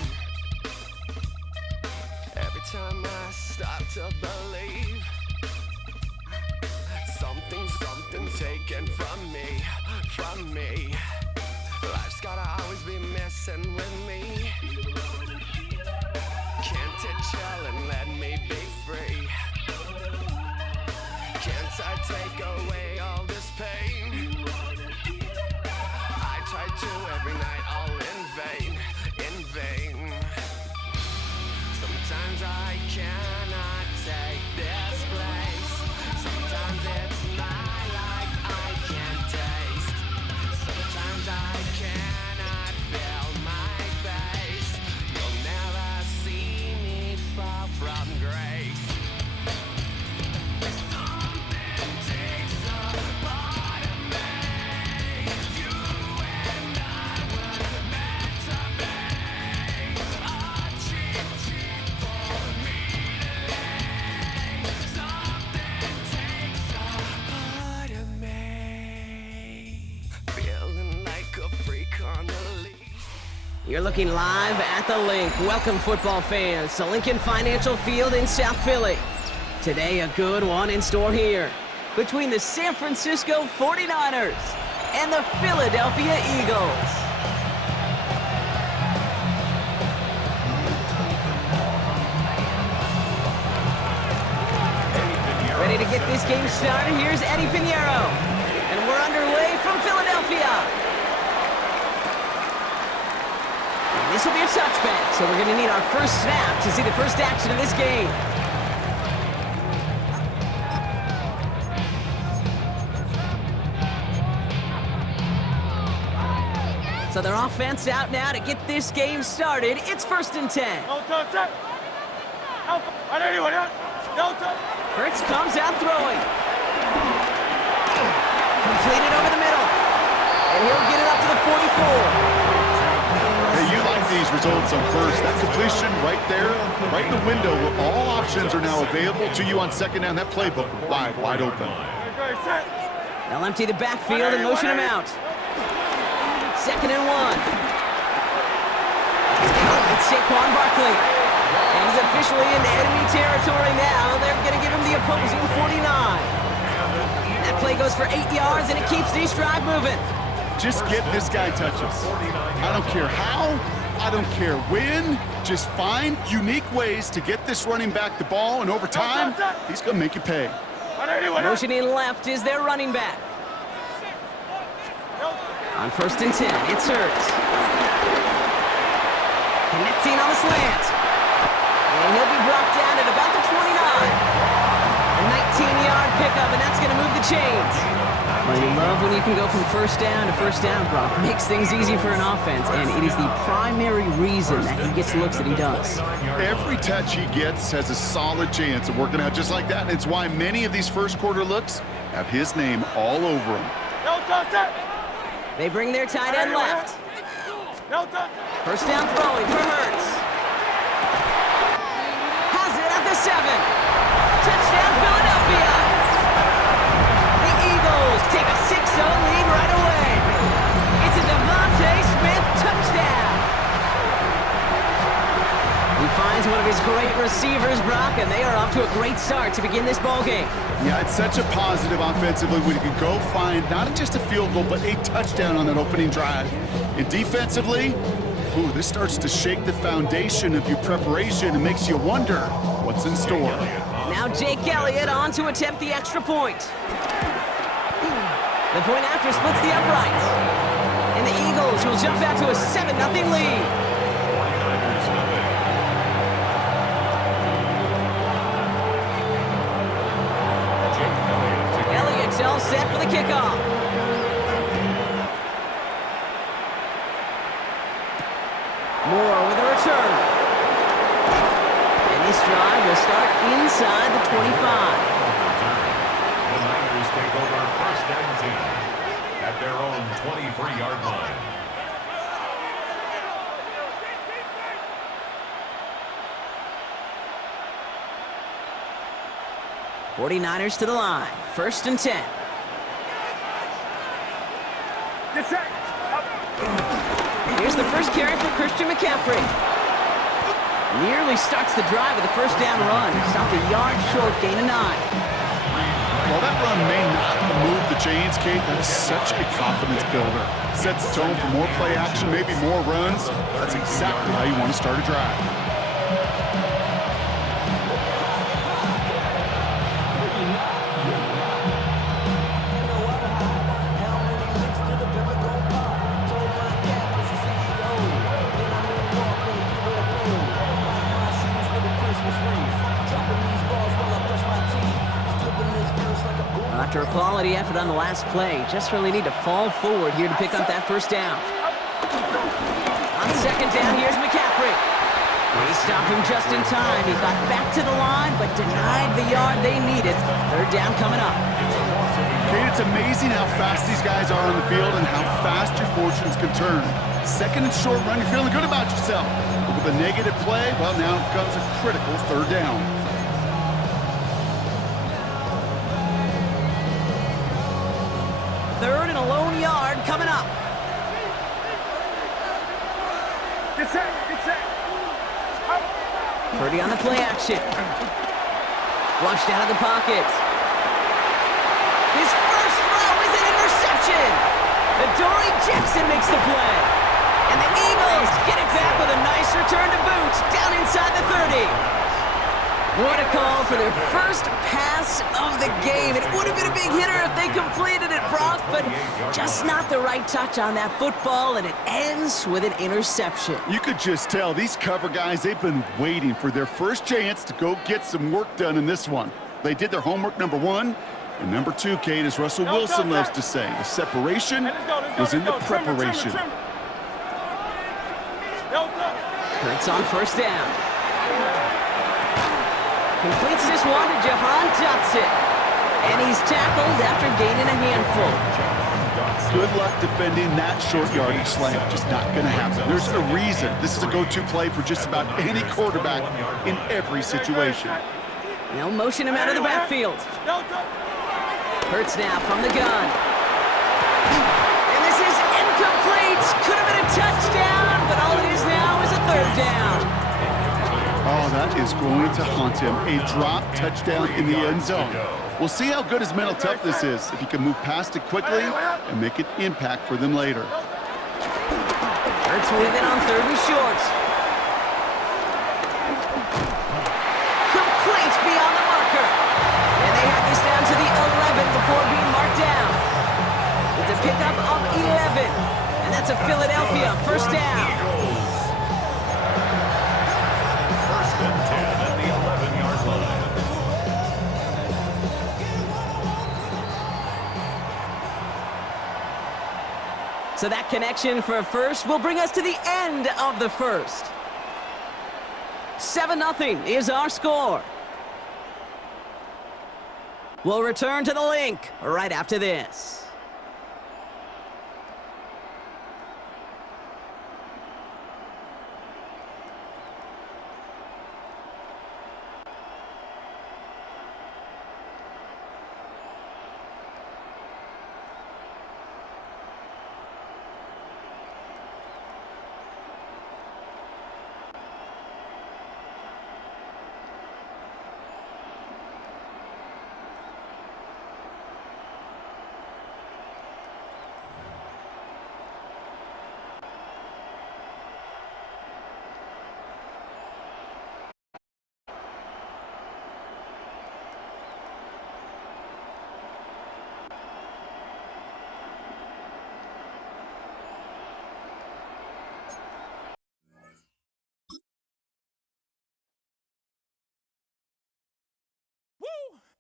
Every time I start to believe, something's taken from me. Life's gotta always be messing with me. Can't it chill and let me be free? Can't I take away all this pain? I try to every night, all in vain. Sometimes I cannot take this place. Sometimes it's my life I can't taste. Sometimes I cannot feel my face. You'll never see me fall from grace. You're looking live at the Link. Welcome, football fans, to Lincoln Financial Field in South Philly. Today, a good one in store here between the San Francisco 49ers and the Philadelphia Eagles. Ready to get this game started? Here's Eddie Pinheiro. And we're underway from Philadelphia. This will be a touchback, so we're going to need our first snap to see the first action of this game. So their offense out now to get this game started. It's 1st and 10. Hurts comes out throwing. Completed over the middle. And he'll get it up to the 44. Hey, you like these results on first. That completion right there, right in the window where all options are now available to you on second down. That playbook wide open. They'll empty the backfield and motion him out. 2nd and 1. It's Saquon Barkley. And he's officially in enemy territory now. They're going to give him the opposing 49. That play goes for 8 yards, and it keeps this drive moving. Just get this guy touches. I don't care how, I don't care when. Just find unique ways to get this running back the ball, and over time, he's going to make you pay. Motioning left is their running back. On 1st and 10, it's Hurts. Connecting on the slant. And he'll be brought down at about the 29. A 19-yard pickup, and that's going to move the chains. Well, you love when you can go from first down to first down, Brock. Makes things easy for an offense, and it is the primary reason that he gets the looks that he does. Every touch he gets has a solid chance of working out just like that, and it's why many of these first quarter looks have his name all over them. They bring their tight end left. First down throwing for Hurts. Has it at the 7. Touchdown, Philadelphia. The Eagles take a 6-0 lead right away. It's a Devontae Smith touchdown. He finds one of his great receivers, Brock, and they are off to a great start to begin this ballgame. Yeah, it's such a positive offensively when you can go find not just a field goal, but a touchdown on that opening drive. And defensively, this starts to shake the foundation of your preparation and makes you wonder what's in store. Now Jake Elliott on to attempt the extra point. The point after splits the uprights. And the Eagles will jump out to a 7-0 lead. All set for the kickoff. Moore with a return. And this drive will start inside the 25. The Niners take over 1st and 10 at their own 23-yard line. '49ers to the line. 1st and 10. Here's the first carry for Christian McCaffrey. Nearly starts the drive with a first down run. Stopped a yard short, gain of 9. While that run may not move the chains, Kate, that is such a confidence builder. Sets the tone for more play action, maybe more runs. That's exactly how you want to start a drive. After a quality effort on the last play, just really need to fall forward here to pick up that first down. On 2nd down, here's McCaffrey. They stopped him just in time. He got back to the line, but denied the yard they needed. 3rd down coming up. Kate, it's amazing how fast these guys are on the field and how fast your fortunes can turn. 2nd and short run, you're feeling good about yourself. But with a negative play, well, now comes a critical 3rd down. 3rd and a lone yard coming up. Purdy on the play action. Flushed out of the pocket. His first throw is an interception. Adoree Jackson makes the play. And the Eagles get it back with a nice return to boot down inside the 30. What a call for their first pass of the game. It would have been a big hitter if they completed it, Brock, but just not the right touch on that football, and it ends with an interception. You could just tell these cover guys, they've been waiting for their first chance to go get some work done in this one. They did their homework, number 1. And number 2, Kate, as Russell Wilson loves to say, the separation was in the preparation. Hurts on 1st down. Completes this one to Jahan Dotson. And he's tackled after gaining a handful. Good luck defending that short yardage slant. Just not going to happen. There's a reason. This is a go-to play for just about any quarterback in every situation. They'll motion him out of the backfield. Hurts now from the gun. And this is incomplete. Could have been a touchdown, but all it is now is a 3rd down. Oh, that is going to haunt him. A drop touchdown in the end zone. We'll see how good his mental toughness is, if he can move past it quickly and make an impact for them later. Hurts with it on 3rd and short. Complete beyond the marker. And they have this down to the 11 before being marked down. It's a pickup of 11. that's a Philadelphia first down. First and 10 at the 11-yard line. So that connection for a first will bring us to the end of the first. 7-0 is our score. We'll return to the link right after this.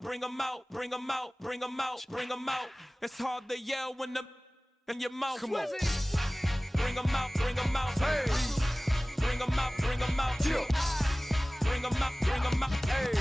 Bring 'em out, bring 'em out, bring 'em out, bring 'em out. It's hard to yell when the in your mouth. Come on. Bring 'em out, bring 'em out. Hey. Bring 'em out, bring 'em out. Yeah. Bring 'em out, bring 'em out. Hey.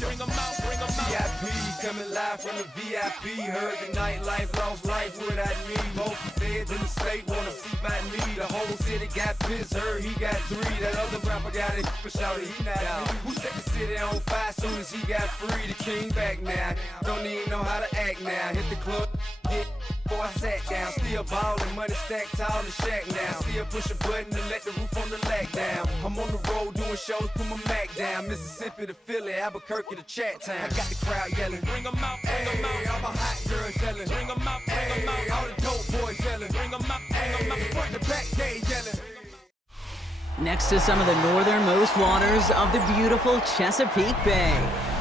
Bring 'em out, bring 'em out. VIP coming live from the VIP. Heard the nightlife, lost life without me. Both feds in the state wanna see by me. The whole city got pissed, heard he got 3. That other rapper got it, but shouted he not out. Who set the city on fire soon as he got free? The king back now, don't even know how to act now. Hit the club, get before I sat down. Still ballin', money stacked tall in shack now. Still push a button to let the roof on the lag down. I'm on the road doing shows, put my Mac down. Mississippi to Philly, Albuquerque to Chat Town. I got the crowd yelling, bring 'em out, bring 'em out. All my hot girls yelling, bring 'em out, bring 'em out. All the dope boys yelling, bring 'em out, bring 'em out. Front the back, they yelling. Next to some of the northernmost waters of the beautiful Chesapeake Bay,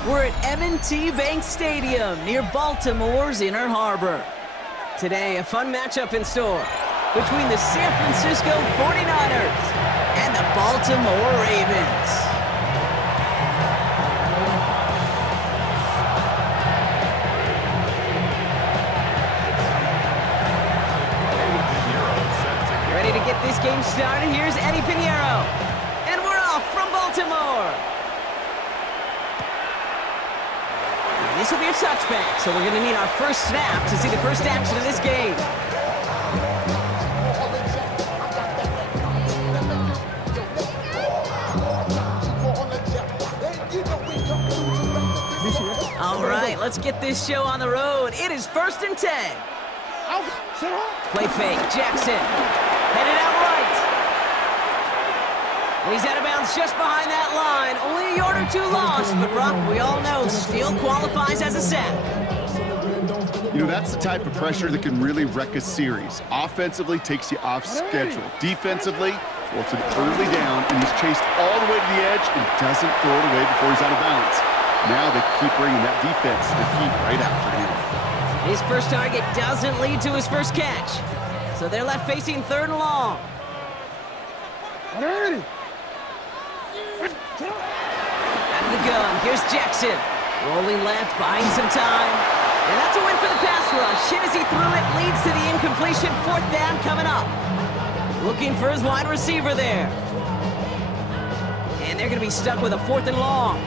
we're at M&T Bank Stadium near Baltimore's Inner Harbor. Today, a fun matchup in store between the San Francisco 49ers and the Baltimore Ravens. Ready to get this game started? Here's Eddie Pinheiro. And we're off from Baltimore. This will be a touchback, so we're going to need our first snap to see the first action of this game. All right, let's get this show on the road. It is 1st and 10. Play fake, Jackson. Headed out right. And he's out of bounds just behind that line. Only a yard or 2 lost, but Brock, we all know, still qualifies as a sack. You know, that's the type of pressure that can really wreck a series. Offensively, takes you off schedule. Defensively, well, it's an early down, and he's chased all the way to the edge and doesn't throw it away before he's out of bounds. Now they keep bringing that defense to the heat right after him. His first target doesn't lead to his first catch. So they're left facing 3rd and long. Out of the gun, here's Jackson. Rolling left, buying some time. And that's a win for the pass rush. Hit as he threw it, leads to the incompletion. 4th down coming up. Looking for his wide receiver there. And they're going to be stuck with a 4th and long.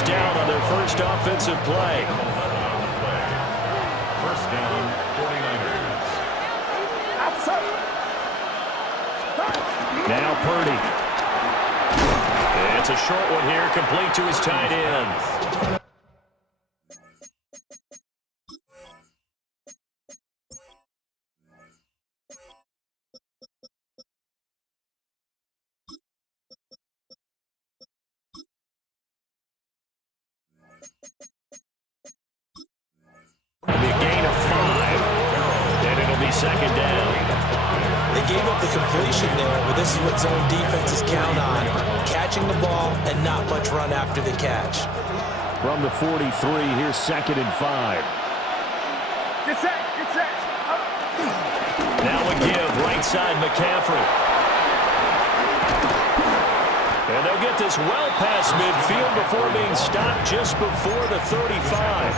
first down on their first offensive play. First down, 49ers. Now Purdy. It's a short one here, complete to his tight end. It'll be a gain of 5, and it'll be second down. They gave up the completion there, but this is what zone defenses count on. Catching the ball and not much run after the catch. From the 43, here's second and 5. Get set, get set. Now a give, right side McCaffrey. And they'll get this well past midfield before being stopped just before the 35.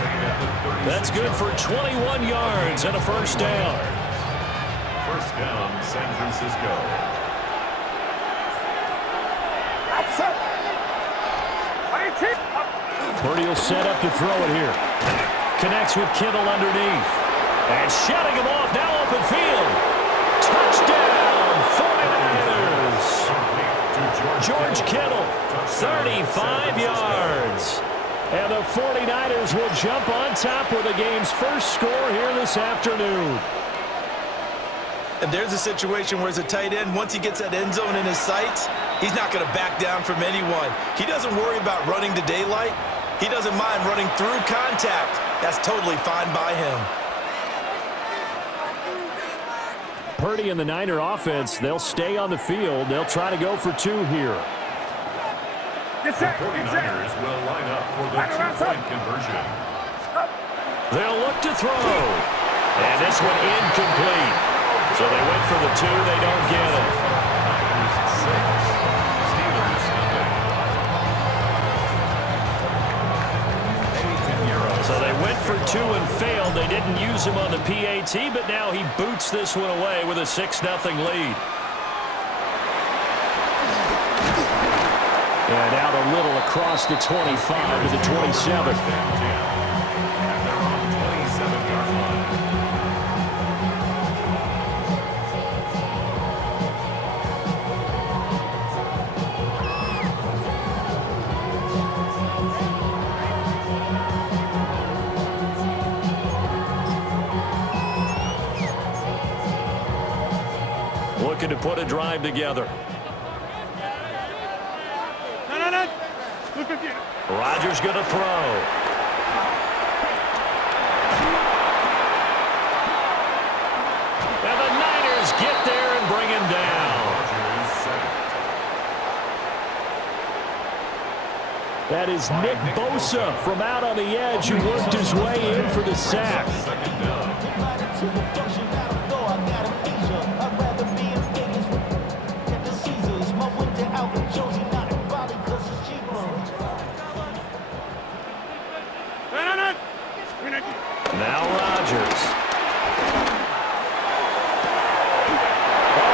That's good for 21 yards and a first down. First down, San Francisco. Purdy will set up to throw it here. Connects with Kittle underneath. And shutting him off, now open field. Touchdown, 49ers. George Kittle, 35 yards. And the 49ers will jump on top with the game's first score here this afternoon. And there's a situation where as a tight end, once he gets that end zone in his sights, he's not going to back down from anyone. He doesn't worry about running to daylight. He doesn't mind running through contact. That's totally fine by him. Purdy and the Niner offense, they'll stay on the field. They'll try to go for 2 here. The 49ers will line up for the 2-point conversion. They'll look to throw. And this one incomplete. So they went for the 2. They don't get it. Niners 6, Steelers nothing. So they went for 2 and failed. They didn't use him on the PAT, but now he boots this one away with a 6-0 lead. And out a little across the 25 to the 27. And they're on 27-yard line. Looking to put a drive together. Rodgers going to throw. And the Niners get there and bring him down. That is Nick Bosa from out on the edge who worked his way in for the sack. Now Rodgers.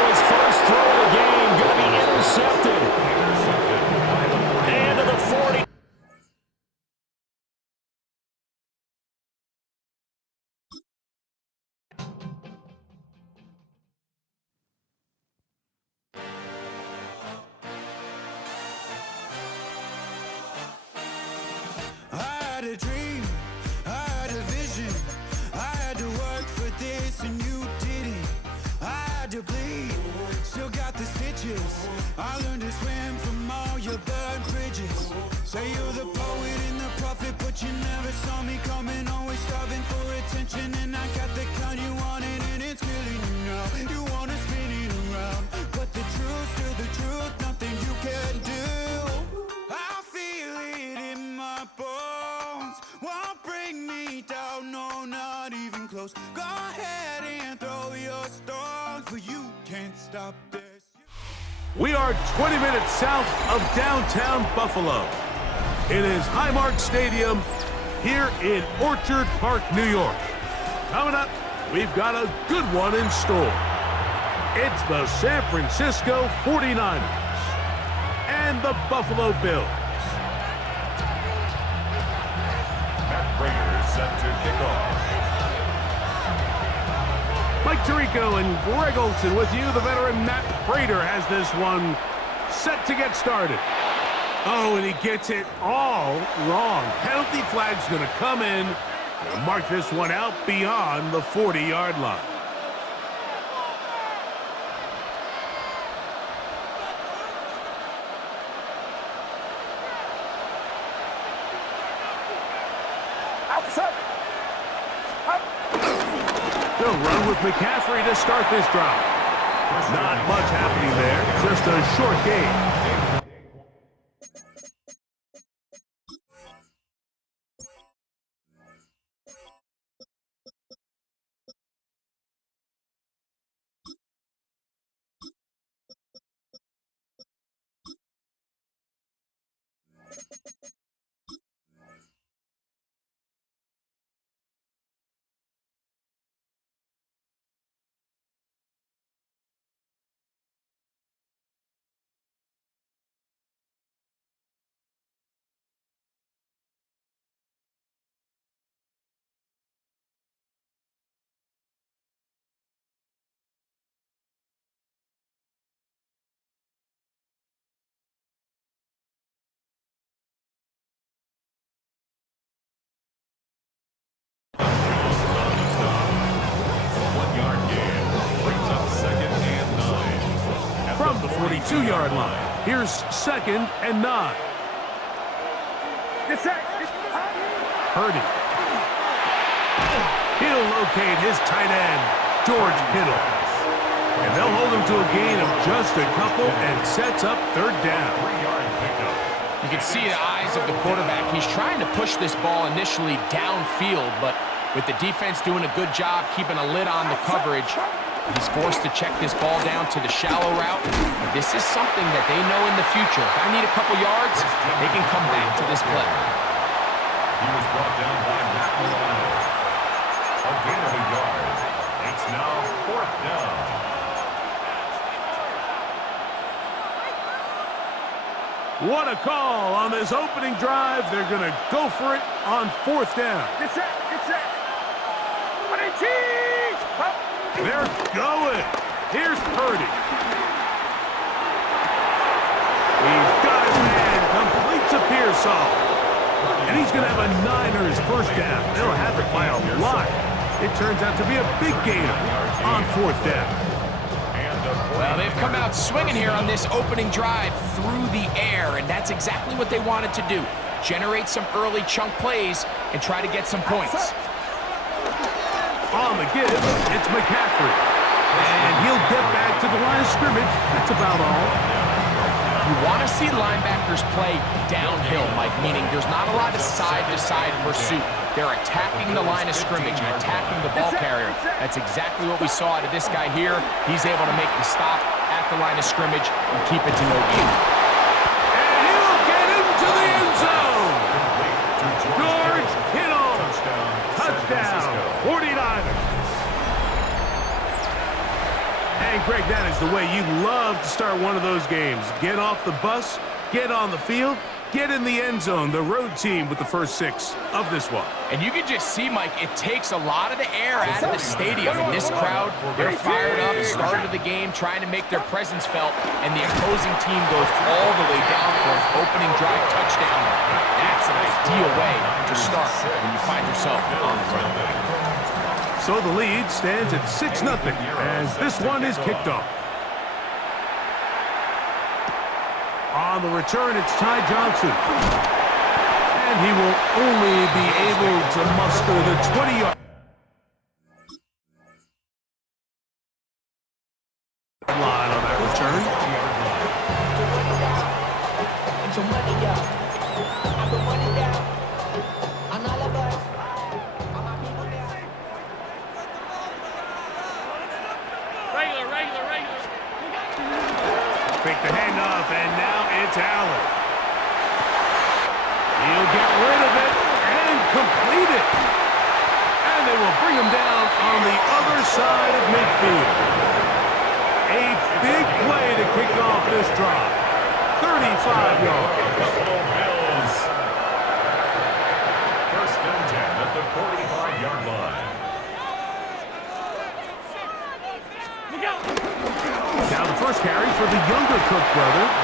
His first throw of the game going to be intercepted. And to the 40. I had a dream, I had a vision, I had to work for this and you didn't. I had to bleed, still got the stitches. I learned to swim from all your burned bridges. Say you're the poet and the prophet, but you never saw me coming. Always starving for attention, and I got the kind you wanted, and it's killing you now. You wanna spin it around, but the truth's still the truth. Nothing you can do. I feel it in my bones. Won't bring me down, no, not even close. Go ahead and throw your stones, but you can't stop this. We are 20 minutes south of downtown Buffalo. It is Highmark Stadium here in Orchard Park, New York. Coming up, we've got a good one in store. It's the San Francisco 49ers and the Buffalo Bills. set to kick off. Mike Tirico and Greg Olson with you. The veteran Matt Prater has this one set to get started. Oh, and he gets it all wrong. Penalty flag's going to come in and mark this one out beyond the 40-yard line. They'll run with McCaffrey to start this drive. Not much happening there, just a short game. From the 42-yard line, here's 2nd and 9. Purdy. He'll locate his tight end, George Kittle. And they'll hold him to a gain of just a couple and sets up 3rd down. You can see the eyes of the quarterback. He's trying to push this ball initially downfield, but with the defense doing a good job keeping a lid on the coverage, he's forced to check this ball down to the shallow route. This is something that they know in the future. If I need a couple yards, they can come back to this play. He was brought down by Matt Milano. A gain of a yard. It's now 4th down. What a call on this opening drive. They're going to go for it on 4th down. They're going. Here's Purdy. He's got his man, completes a Pearsall. And he's going to have a Niners 1st down. They'll have it by a lot. It turns out to be a big gainer on 4th down. Well, they've come out swinging here on this opening drive through the air, and that's exactly what they wanted to do. Generate some early chunk plays and try to get some points. On the give, it's McCaffrey. And he'll get back to the line of scrimmage. That's about all. You want to see linebackers play downhill, Mike, meaning there's not a lot of side-to-side pursuit. They're attacking the line of scrimmage and attacking the ball carrier. That's exactly what we saw out of this guy here. He's able to make the stop at the line of scrimmage and keep it to no gain. And he'll get into the end zone. George Kittle. Touchdown. 49ers. And Greg, that is the way you love to start one of those games. Get off the bus, get on the field, get in the end zone. The road team with the first 6 of this one. And you can just see, Mike, it takes a lot of the air out of the stadium. And this crowd, they're fired up, start of the game, trying to make their presence felt. And the opposing team goes all the way down for an opening drive touchdown. That's an ideal way to start when you find yourself on the ground. So the lead stands at 6-0 as this one is kicked off. On the return, it's Ty Johnson. And he will only be able to muster the 20-yard line on that return. Fake the handoff, and now it's Allen. He'll get rid of it and complete it. And they will bring him down on the other side of midfield. A big play to kick off this drive. 35 yards. Buffalo Bills. 1st and 10 at the 40.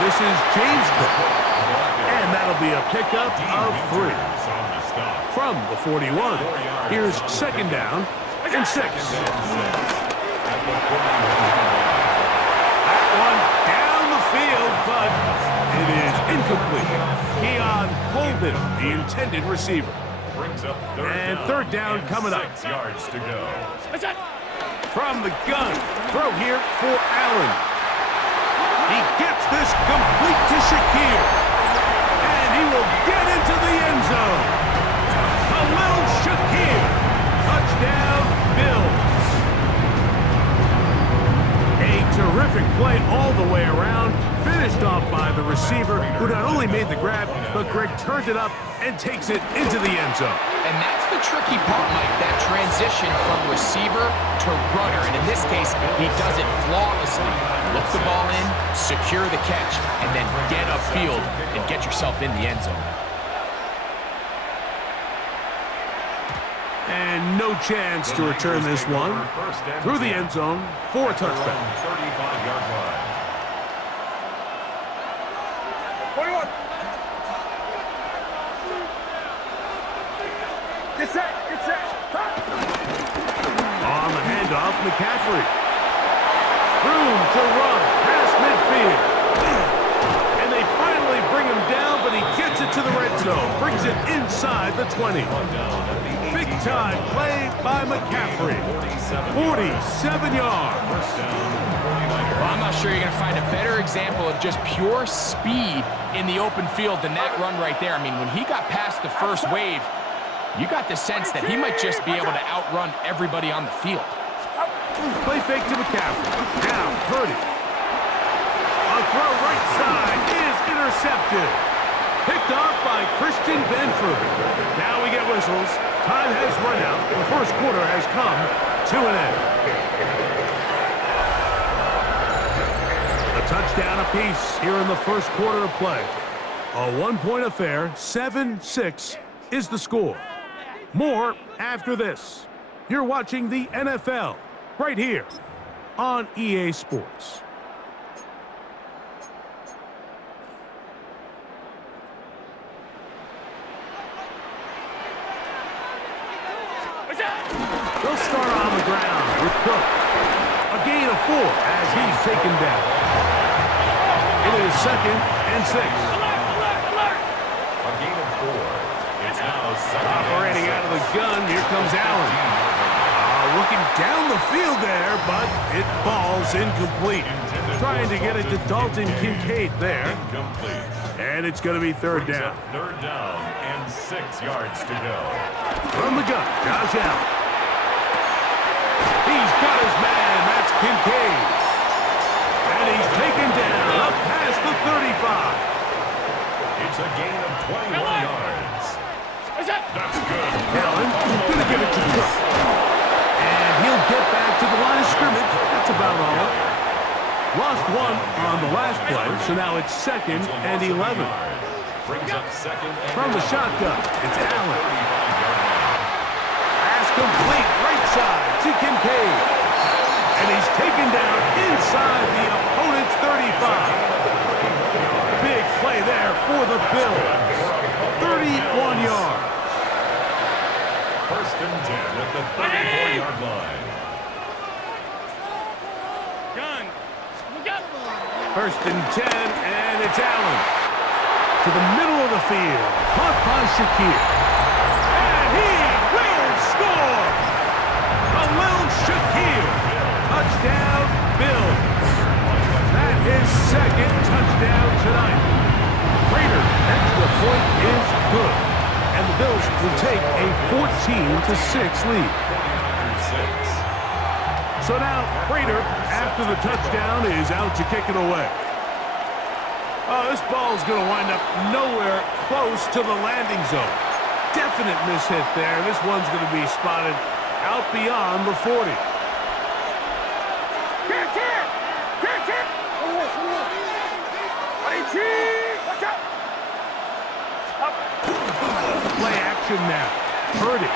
This is James Cook. And that'll be a pickup of 3. From the 41, here's second down and 6. That one down the field, but it is incomplete. Keon Coleman, the intended receiver. And third down coming up. 6 yards to go. From the gun, throw here for Allen. He gets this complete to Shakir. And he will get into the end zone. Khalil Shakir. Touchdown, Bills. A terrific play all the way around. Finished off by the receiver, who not only made the grab, but Greg turned it up and takes it into the end zone. And that's the tricky part, Mike, that transition from receiver to runner. And in this case, he does it flawlessly. Look the ball in, secure the catch, and then get upfield and get yourself in the end zone. And no chance to return this one through the end zone for a touchdown. 35-yard line. 41. Get set. On the handoff, McCaffrey. Room to run past midfield. And they finally bring him down, but he gets it to the red zone. Brings it inside the 20. Big time play by McCaffrey. 47 yards. Well, I'm not sure you're going to find a better example of just pure speed in the open field than that run right there. I mean, when he got past the first wave, you got the sense that he might just be able to outrun everybody on the field. Play fake to McCaffrey. Now, Purdy. A throw right side is intercepted. Picked off by Christian Benford. Now we get whistles. Time has run out. The first quarter has come to an end. A touchdown apiece here in the first quarter of play. A one-point affair, 7-6 is the score. More after this. You're watching the NFL right here on EA Sports. They'll start on the ground with Cook. A gain of 4 as he's taken down. It is second and 6. A gain of 4. It's now second. Operating out of the gun, here comes Allen. Looking down the field there, but it falls incomplete. Trying to get it to Dalton Kincaid there. Incomplete. And it's going to be third down. Third down and 6 yards to go. From the gun, Josh Allen. He's got his man, that's Kincaid. And he's taken down up past the 35. It's a gain of 21 yards. That's good. Allen going to give it to Cook. And he'll get back to the line of scrimmage. That's about all. Lost 1 on the last play, so now it's second and 11. Brings up second and From the shotgun, it's Allen. Pass complete, right side to Kincaid. And he's taken down inside the opponent's 35. Big play there for the Bills. 31 yards. First and 10 at the 34-yard line. First and 10, and it's Allen. To the middle of the field. Caught by Shakir. And he will score! Khalil Shakir. Touchdown, Bills. That is second touchdown tonight. Prater, extra point is good. And the Bills will take a 14-6 lead. So now, Prater, after the touchdown, is out to kick it away. Oh, this ball is going to wind up nowhere close to the landing zone. Definite mishit there. This one's going to be spotted out beyond the 40. Play action now. Purdy.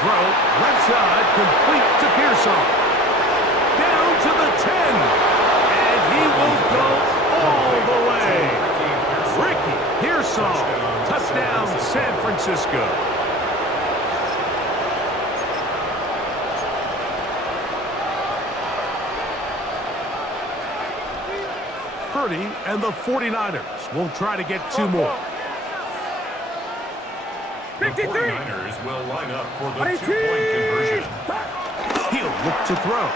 Throw, left side, complete to Pearson. Down to the 10. And he will go all whistle. Touchdown, San Francisco. Purdy and the 49ers will try to get two more. The 49ers will line up for the two-point conversion. He'll look to throw.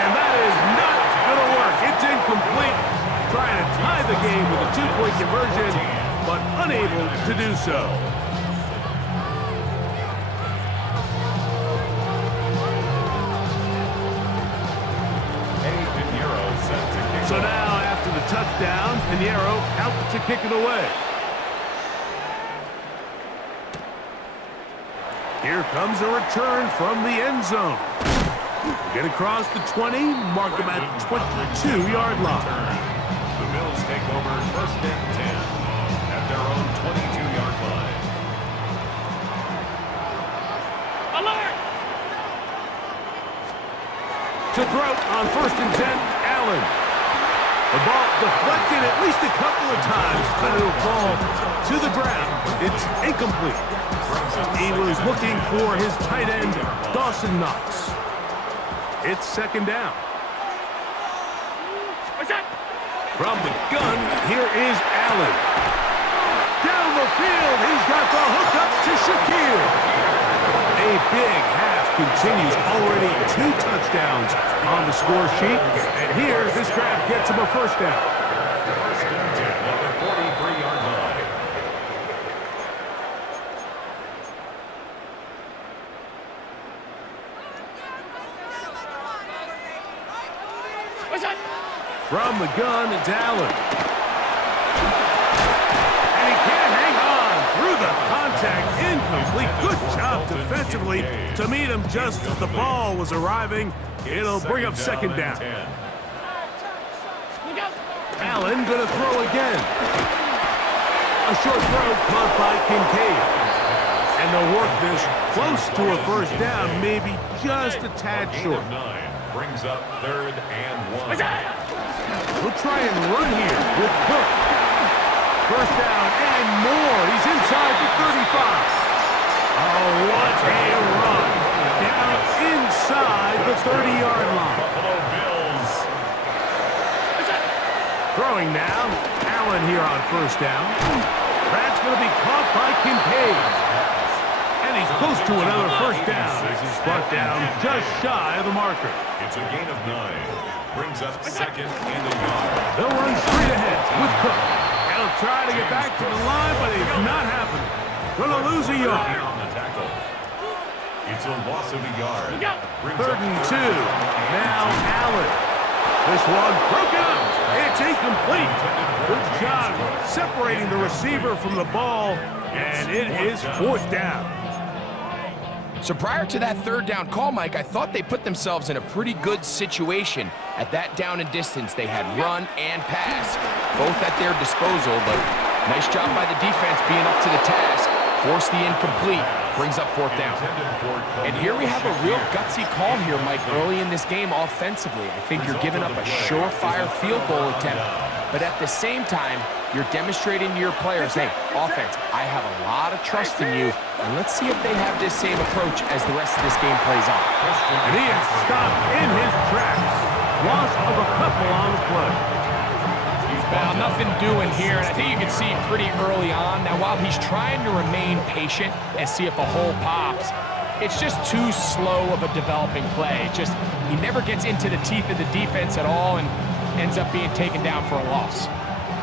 And that is not going to work. It's incomplete. Trying to tie the game with a two-point conversion, but unable to do so. So now, after the touchdown, Pinheiro out to kick it away. Here comes a return from the end zone. Get across the 20, mark him at the 22-yard line. The Bills take over first and 10 at their own 22-yard line. Alert! To throw on first and 10, Allen. The ball deflected at least a couple of times, but it'll fall to the ground. It's incomplete. He was looking for his tight end, Dawson Knox. It's second down. From the gun, here is Allen. Down the field, he's got the hook up to Shakir. A big half continues. Already 2 touchdowns on the score sheet. And here, this grab gets him a first down. First and 10 at the 43-yard line. From the gun, it's Allen. And he can't hang on through the contact. Incomplete. Good job defensively to meet him just as the ball was arriving. It'll bring up second down. Allen going to throw again. A short throw caught by Kincaid. And they'll work this close to a first down, maybe just a tad short. Brings up third and 1. We'll try and run here with Cook. First down and more. He's inside the 35. Oh, what a run. Down inside the 30-yard line. Buffalo Bills. Throwing now. Allen here on first down. That's going to be caught by Kincaid. And he's close to another first down as he's brought down just shy of the marker. It's a gain of 9. Brings up second and a yard. They'll run straight ahead with Cook. They'll try to get back to the line, but it's not happening. Going to lose a yard. On the tackle. It's a loss of a yard. Third and 2. Now Allen. This one broken up. It's incomplete. Good job separating the receiver from the ball, and it is fourth down. So prior to that third down call, Mike, I thought they put themselves in a pretty good situation. At that down and distance, they had run and pass, both at their disposal, but nice job by the defense being up to the task. Force the incomplete, brings up fourth down. And here we have a real gutsy call here, Mike, early in this game offensively. I think you're giving up a surefire field goal attempt, but at the same time, you're demonstrating to your players, hey, offense, I have a lot of trust in you, and let's see if they have this same approach as the rest of this game plays on. And he is stopped in his tracks. Loss of a couple on the play. Well, nothing doing here, and I think you can see pretty early on. Now, while he's trying to remain patient and see if a hole pops, it's just too slow of a developing play. He never gets into the teeth of the defense at all and ends up being taken down for a loss.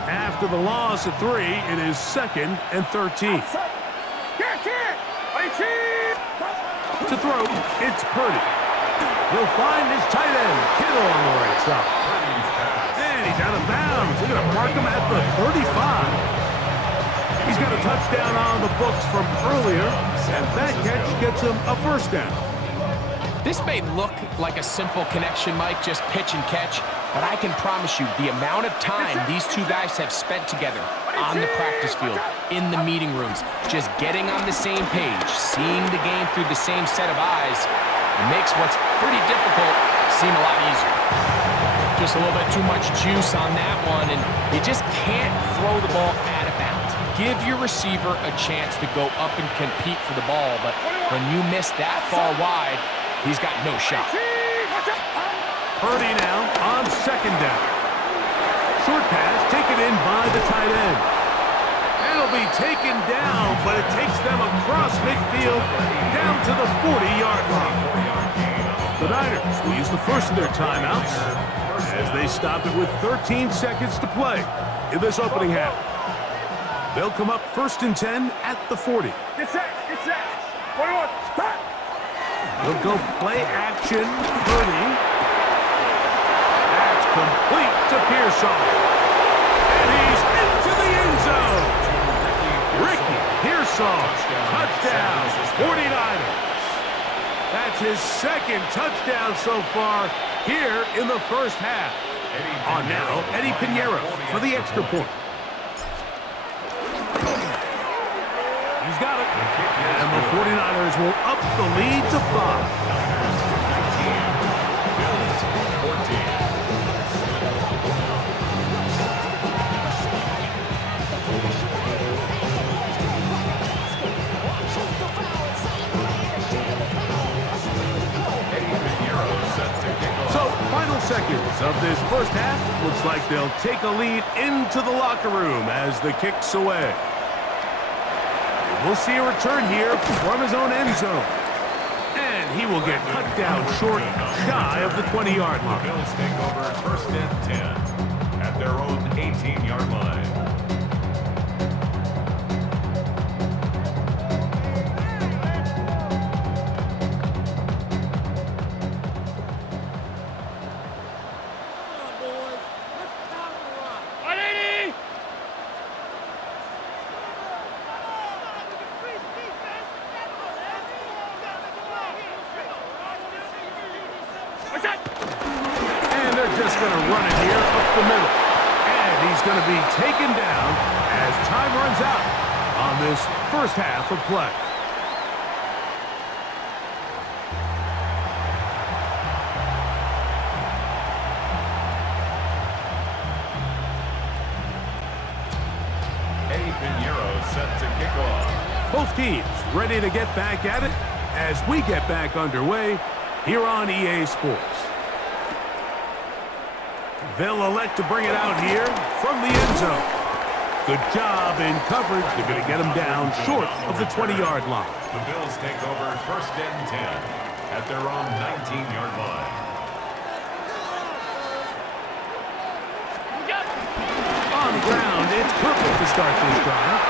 After the loss of 3, it is second and 13. To throw, it's Purdy. He'll find his tight end, Kittle, on the right side. And he's out of bounds. They're going to mark him at the 35. He's got a touchdown on the books from earlier, and that catch gets him a first down. This may look like a simple connection, Mike, just pitch and catch, but I can promise you the amount of time these two guys have spent together on the practice field, in the meeting rooms, just getting on the same page, seeing the game through the same set of eyes, it makes what's pretty difficult seem a lot easier. Just a little bit too much juice on that one, and you just can't throw the ball out of bounds. give your receiver a chance to go up and compete for the ball, but when you miss that far wide, he's got no shot. Purdy now on second down. Short pass taken in by the tight end. It'll be taken down, but it takes them across midfield down to the 40-yard line. The Niners will use the first of their timeouts as they stop it with 13 seconds to play in this opening half. They'll come up 1st and 10 at the 40. Get set. 41. Stop. They'll go play action. Purdy. That's complete to Pearson. And he's into the end zone. Ricky Pearson. Touchdown. 49ers. That's his second touchdown so far here in the first half. On now, Eddie Pinheiro for the extra point. He's got it. And the 49ers will up the lead to 5. So, final seconds of this first half. Looks like they'll take a lead into the locker room as the kick's away. We'll see a return here from his own end zone. And he will get cut down short, shy of the 20-yard line. The Bills take over 1st and 10 at their own 18-yard line. And they're just going to run it here up the middle. And he's going to be taken down as time runs out on this first half of play. Eddie Pinheiro set to kick off. Both teams ready to get back at it as we get back underway here on EA Sports. They'll elect to bring it out here from the end zone. Good job in coverage. They're going to get him down short of the 20-yard line. The Bills take over 1st and 10 at their own 19-yard line. On the ground, it's perfect to start this drive.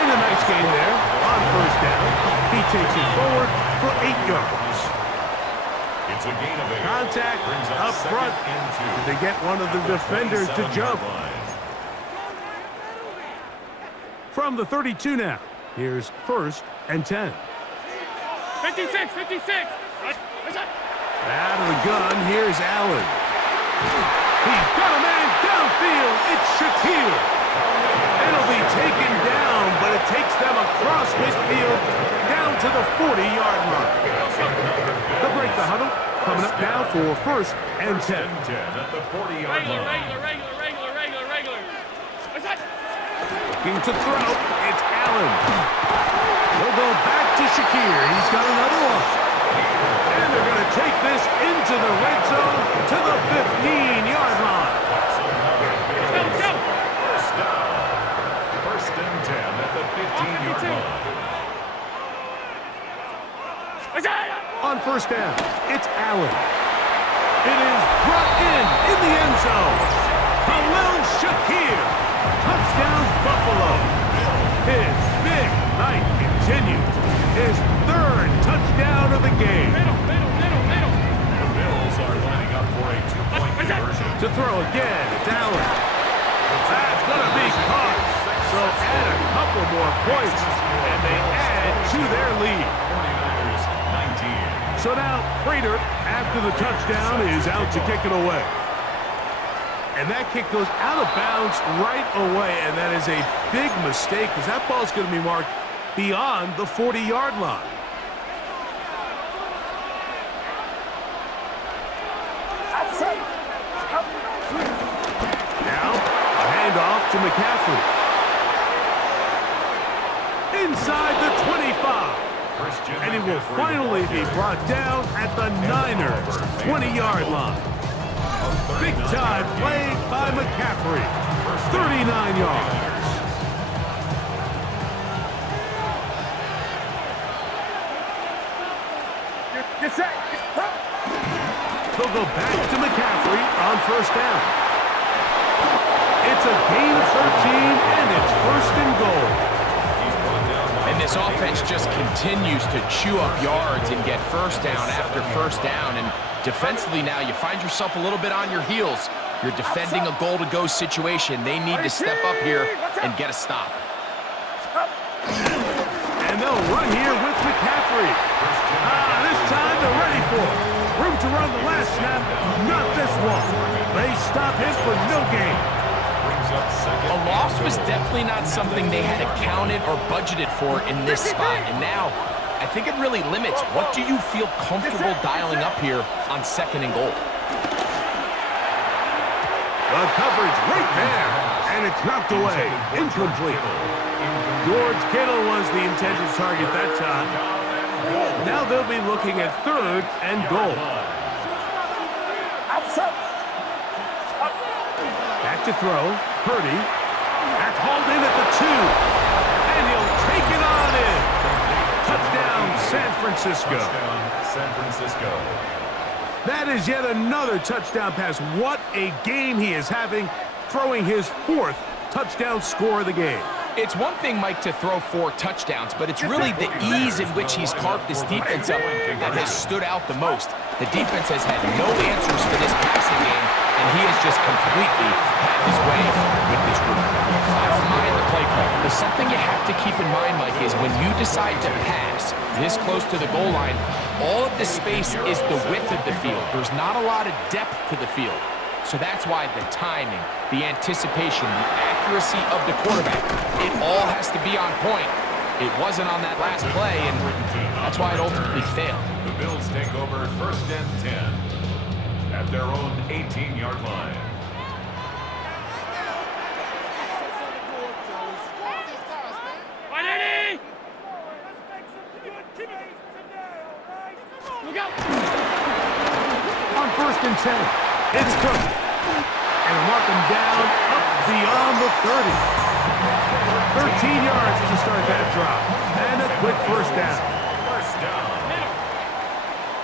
And a nice gain there on 1st down. He takes it forward for 8 yards. It's a gain of 8. Contact Brings up front. They get one of the defenders to jump. From the 32 now. Here's 1st and 10. 56. Out of the gun, here's Allen. He's got a man downfield. It's Shakir. It'll be taken down, but it takes them across midfield down to the 40-yard line. They'll break the huddle. Coming up now for 1st and 10. At the 40-yard line. Regular. Looking to throw. It's Allen. They'll go back to Shakir. He's got another one. And they're going to take this into the red zone to the 15-yard line. Let's go. First down. 1st and 10 at the 15-yard line. On 1st down, it's Allen. It is brought in the end zone. Khalil Shakir. Touchdown, Buffalo. His big night continues. His 3rd touchdown of the game. The Bills are lining up for a 2-point conversion. To throw again, it's Allen. That's going to be caught. So add a couple more points, and they add to their lead. 49ers 19. So now, Prater, after the touchdown, is out to kick it away. And that kick goes out of bounds right away, and that is a big mistake because that ball's going to be marked beyond the 40-yard line. Now, a handoff to McCaffrey. inside the 25. And he will finally be brought down at the Niners' 20-yard line. Big time play by McCaffrey. 39 yards. They'll go back to McCaffrey on first down. It's a gain of 13, and it's first and goal. And this offense just continues to chew up yards and get first down after first down. And defensively now, you find yourself a little bit on your heels. You're defending a goal-to-go situation. They need to step up here and get a stop. And they'll run here with McCaffrey. This time they're ready for it. Room to run the last snap, not this one. They stop him for no gain. A loss was definitely not something they had accounted or budgeted for in this spot. And now, I think it really limits what do you feel comfortable dialing up here on second and goal. The coverage right there, and it's knocked away, incomplete. George Kittle was the intended target that time. Now they'll be looking at third and goal. Back to throw, Purdy. That's hauled in at the 2, and he'll take it on in. Touchdown, San Francisco. San Francisco. That is yet another touchdown pass. What a game he is having, throwing his 4th touchdown score of the game. It's one thing, Mike, to throw 4 touchdowns, but it's really the ease in which he's carved this defense up that has stood out the most. The defense has had no answers for this passing game, and he has just completely had his way with this group. I don't mind the play call, but something you have to keep in mind, Mike, is when you decide to pass this close to the goal line, all of the space is the width of the field. There's not a lot of depth to the field. So that's why the timing, the anticipation, the accuracy of the quarterback, it all has to be on point. It wasn't on that last play, and that's why it ultimately failed. The Bills take over first and 10 at their own 18-yard line. On first and 10, it's Cook. And mark him down up beyond the 30. 13 yards to start that drop. And a quick first down. First down.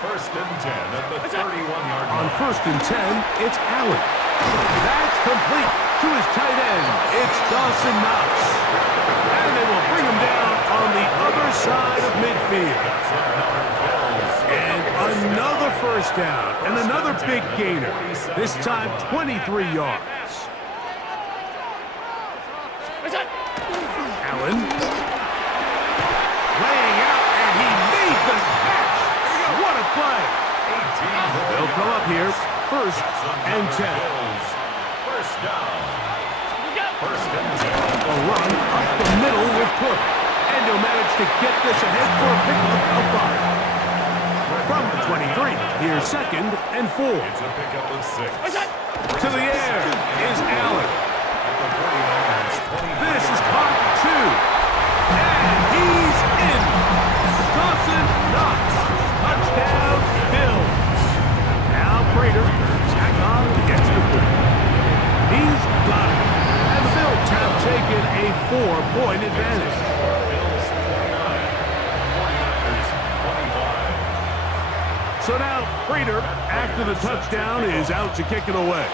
First and 10 at the 31-yard line. On first and 10, it's Allen. That's complete to his tight end. It's Dawson Knox. And they will bring him down on the other side of midfield. And another first down and another big gainer. This time 23 yards. Allen laying out, and he made the catch. What a play. They'll come up here first and 10. First down. First and 10. A run up the middle with Cook. And he'll manage to get this ahead for a pickup of 5. From the 23, here's second and 4. It's a pickup of 6. To the air is Allen. This is caught 2. And he's in. Dawson Knox. Touchdown, Bills. Now Prater, tack on to get to the point. He's got it. And the Bills have taken a 4-point advantage. So now, Prater, after the touchdown, is out to kick it away.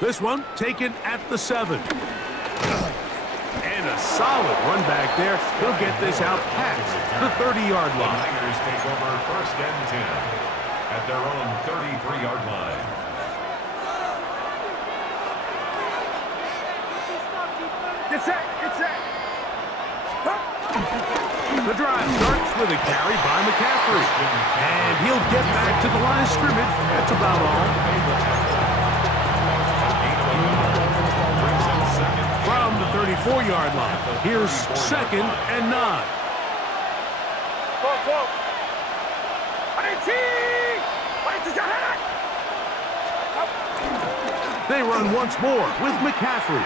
This one taken at the 7. And a solid run back there. He'll get this out past the 30-yard The line. Niners take over first and 10 at their own 33-yard line. Get set! Get set! The drive starts with a carry by McCaffrey. And he'll get back to the line of scrimmage. That's about all. From the 34-yard line, here's second and 9. They run once more with McCaffrey.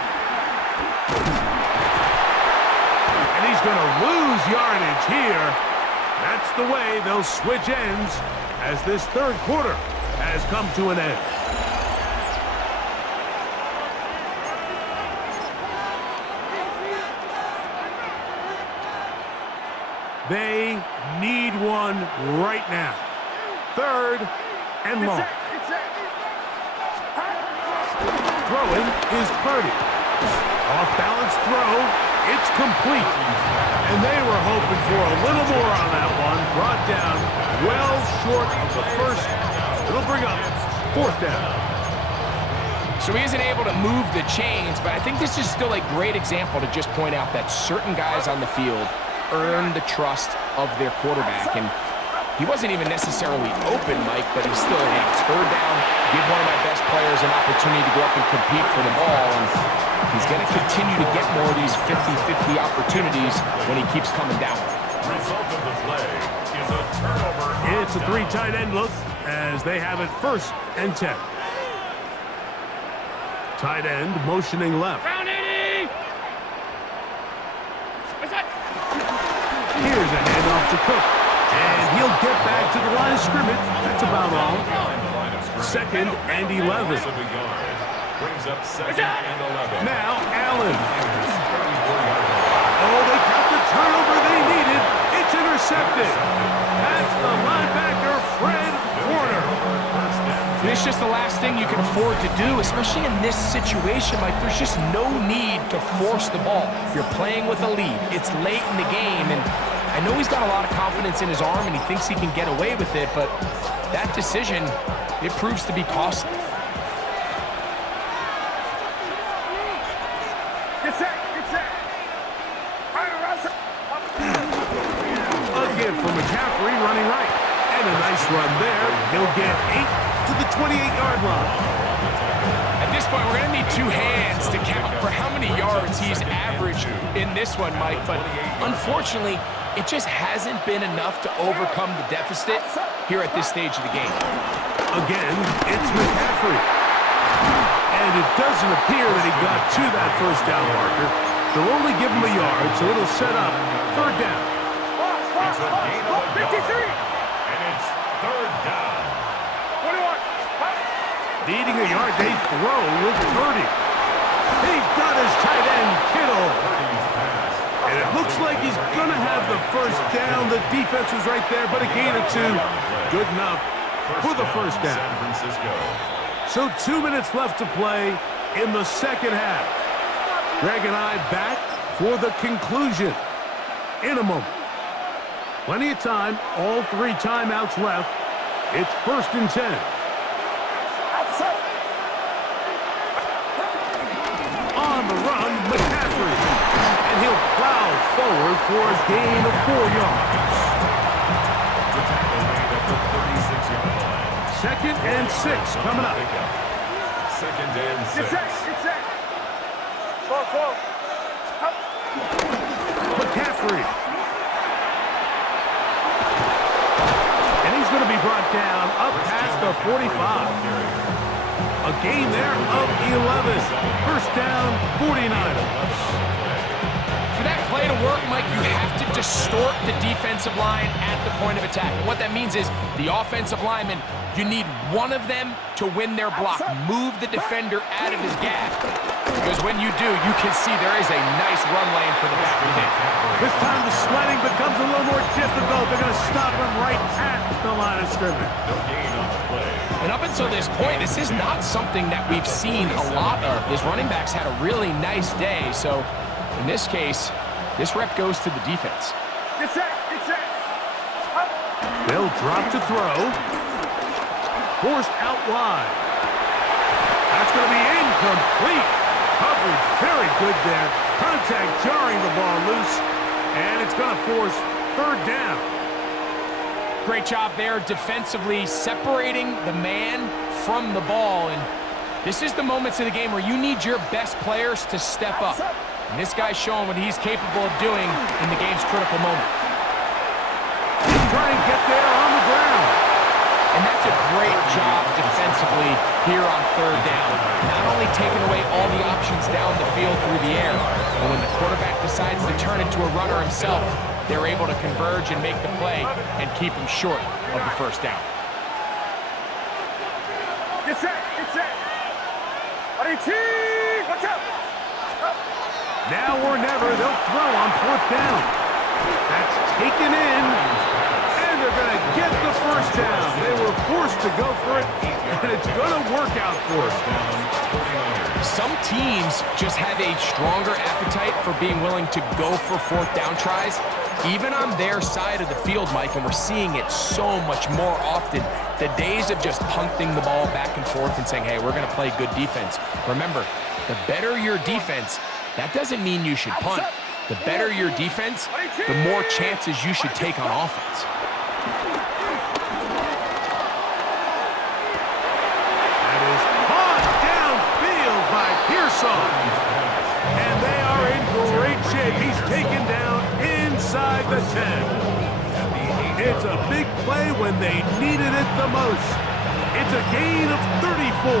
going to lose yardage here. That's the way they'll switch ends as this third quarter has come to an end. They need one right now. 3rd and long. Throwing is Purdy. Off-balance throw. It's complete. And they were hoping for a little more on that one. Brought down well short of the first. It'll bring up 4th down. So he isn't able to move the chains, but I think this is still a great example to just point out that certain guys on the field earn the trust of their quarterback. And he wasn't even necessarily open, Mike, but he still has. 3rd down, give one of my best players an opportunity to go up and compete for the ball. And he's going to continue to get more of these 50-50 opportunities when he keeps coming down. Result of the play is a turnover. It's a 3 tight end look as they have it 1st and 10. Tight end motioning left. Here's a handoff to Cook. And he'll get back to the line of scrimmage. That's about all. 2nd and 11. Brings up 2nd and 11. Now Allen. Oh, they got the turnover they needed. It's intercepted. That's the linebacker, Fred Warner. And it's just the last thing you can afford to do, especially in this situation. Like, there's just no need to force the ball. You're playing with a lead. It's late in the game, and I know he's got a lot of confidence in his arm, and he thinks he can get away with it, but that decision, it proves to be costly. Again for McCaffrey running right. And a nice run there. He'll get 8 to the 28-yard line. At this point, we're going to need 2 hands to count for how many yards he's averaged in this one, Mike. But unfortunately, it just hasn't been enough to overcome the deficit here at this stage of the game. Again, it's McCaffrey. And it doesn't appear that he got to that 1st down marker. They'll only give him a yard, so it'll set up 3rd down. It's a gain of a yard. And it's 3rd down. Needing a yard, they throw with Purdy. He's got his tight end, Kittle. And it looks like he's going to have the 1st down. The defense was right there, but a gain of 2. Good enough for the 1st down. So 2 minutes left to play in the 2nd half. Greg and I back for the conclusion in a moment. Plenty of time, all 3 timeouts left. It's 1st and 10. On the run, McCaffrey. And he'll plow forward for a gain of 4 yards. The tackle made at the 36-yard line. 2nd and 6 coming up. 2nd and 6. McCaffrey. And he's going to be brought down up past the 45. A gain there of 11. 1st down, 49ers. For that play to work, Mike, you have to distort the defensive line at the point of attack. And what that means is the offensive lineman, you need one of them to win their block. Move the defender out of his gap. Because when you do, you can see there is a nice run lane for the back to hit. This time the sledding becomes a little more difficult. They're going to stop him right at the line of scrimmage. No gain on the play. And up until this point, this is not something that we've seen a lot of. His running backs had a really nice day. So in this case, this rep goes to the defense. They'll drop to throw. Forced out wide. That's going to be incomplete. Coverage very good there. Contact jarring the ball loose. And it's going to force 3rd down. Great job there defensively, separating the man from the ball. And this is the moments of the game where you need your best players to step up. And this guy's showing what he's capable of doing in the game's critical moment. He's trying to get there on the ground. And that's a great job defensively here on 3rd down. Not only taking away all the options down the field through the air, but when the quarterback decides to to turn into a runner himself, they're able to converge and make the play and keep him short of the first down. Get set, get set. Watch out. Now or never, they'll throw on fourth down. That's taken in, and they're going to get the first down. They were forced to go for it, and it's going to work out for them. Some teams just have a stronger appetite for being willing to go for fourth down tries, even on their side of the field, Mike, and we're seeing it so much more often. The days of just punting the ball back and forth and saying, hey, we're going to play good defense. Remember, the better your defense, that doesn't mean you should punt. The better your defense, the more chances you should take on offense. That is caught downfield by Pearson. And they are in great shape. He's taken down inside the 10. It's a big play when they needed it the most. It's a gain of 34.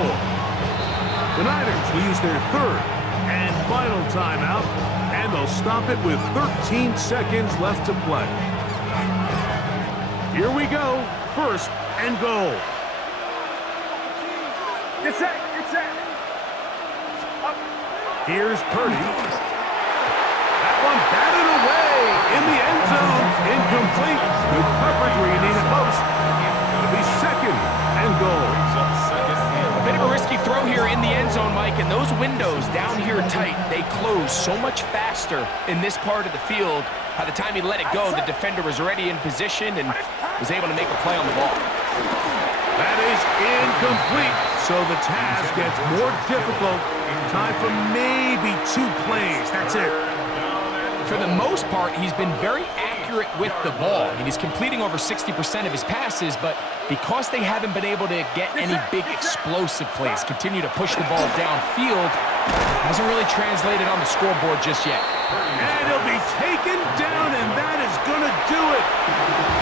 The Niners will use their third and final timeout, and they'll stop it with 13 seconds left to play. Here we go, first and goal. Get set, get set. Here's Purdy. That one batted away in the end zone. Incomplete. Good coverage where you need it most. It'll be second and goal. A bit of a risky throw here in the end zone, Mike, and those windows down here tight, they close so much faster in this part of the field. By the time he let it go, the defender was already in position and was able to make a play on the ball. That is incomplete, so the task gets more difficult. Time for maybe 2 plays. That's it. For the most part, he's been very accurate with the ball. I mean, he's completing over 60% of his passes, but because they haven't been able to get any big explosive plays, continue to push the ball downfield, hasn't really translated on the scoreboard just yet. And he'll be taken down, and that is going to do it.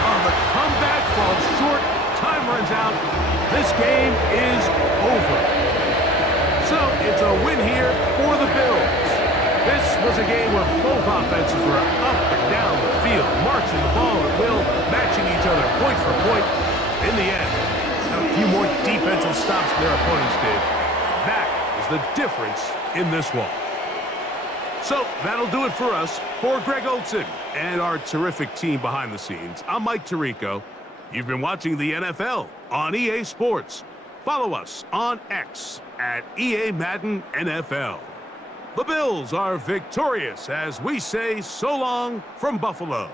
Oh, the comeback falls short. Time runs out. This game is over. So it's a win here for the Bills. This was a game where both offenses were up and down the field, marching the ball at will, matching each other point for point. In the end, a few more defensive stops than their opponents did. That is the difference in this one. So that'll do it for us. For Greg Olson and our terrific team behind the scenes, I'm Mike Tirico. You've been watching the NFL on EA Sports. Follow us on X at EA Madden NFL. The Bills are victorious as we say so long from Buffalo.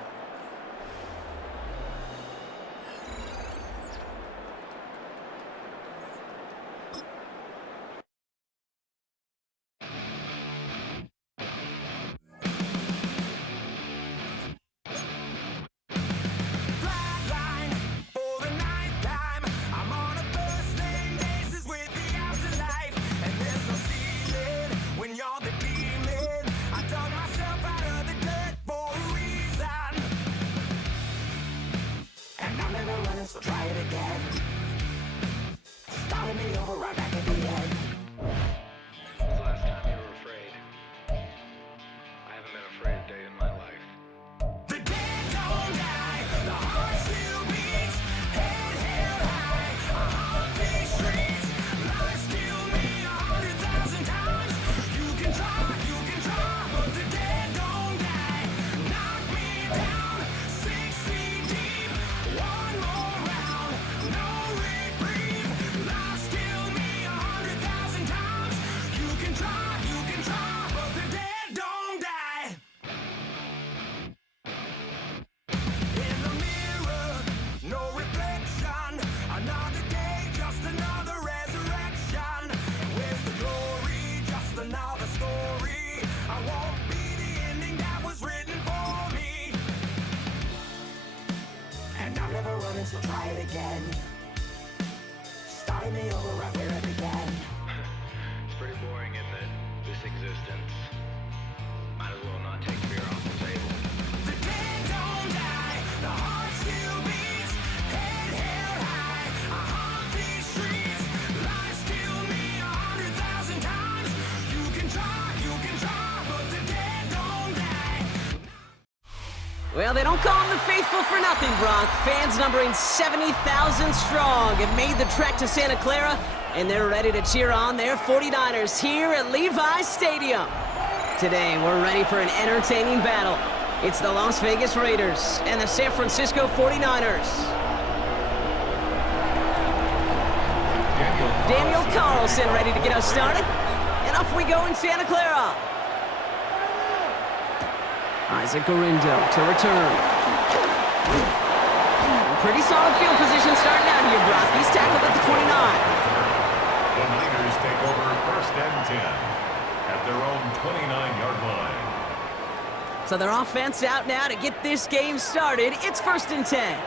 When you're the demon, I dug myself out of the dirt for a reason. Well, they don't call them the faithful for nothing, Brock. Fans numbering 70,000 strong have made the trek to Santa Clara, and they're ready to cheer on their 49ers here at Levi's Stadium. Today, we're ready for an entertaining battle. It's the Las Vegas Raiders and the San Francisco 49ers. Daniel Carlson ready to get us started. And off we go in Santa Clara. Isaac Gorindo to return. Pretty solid field position starting out here, Brock. He's tackled at the 29. The Niners take over 1st and 10 at their own 29-yard line. So their offense out now to get this game started. It's 1st and 10.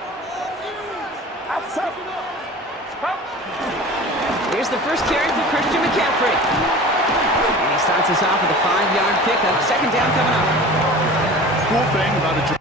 Here's the first carry for Christian McCaffrey. And he starts us off with a 5-yard pickup. 2nd down coming up. Cool thing about a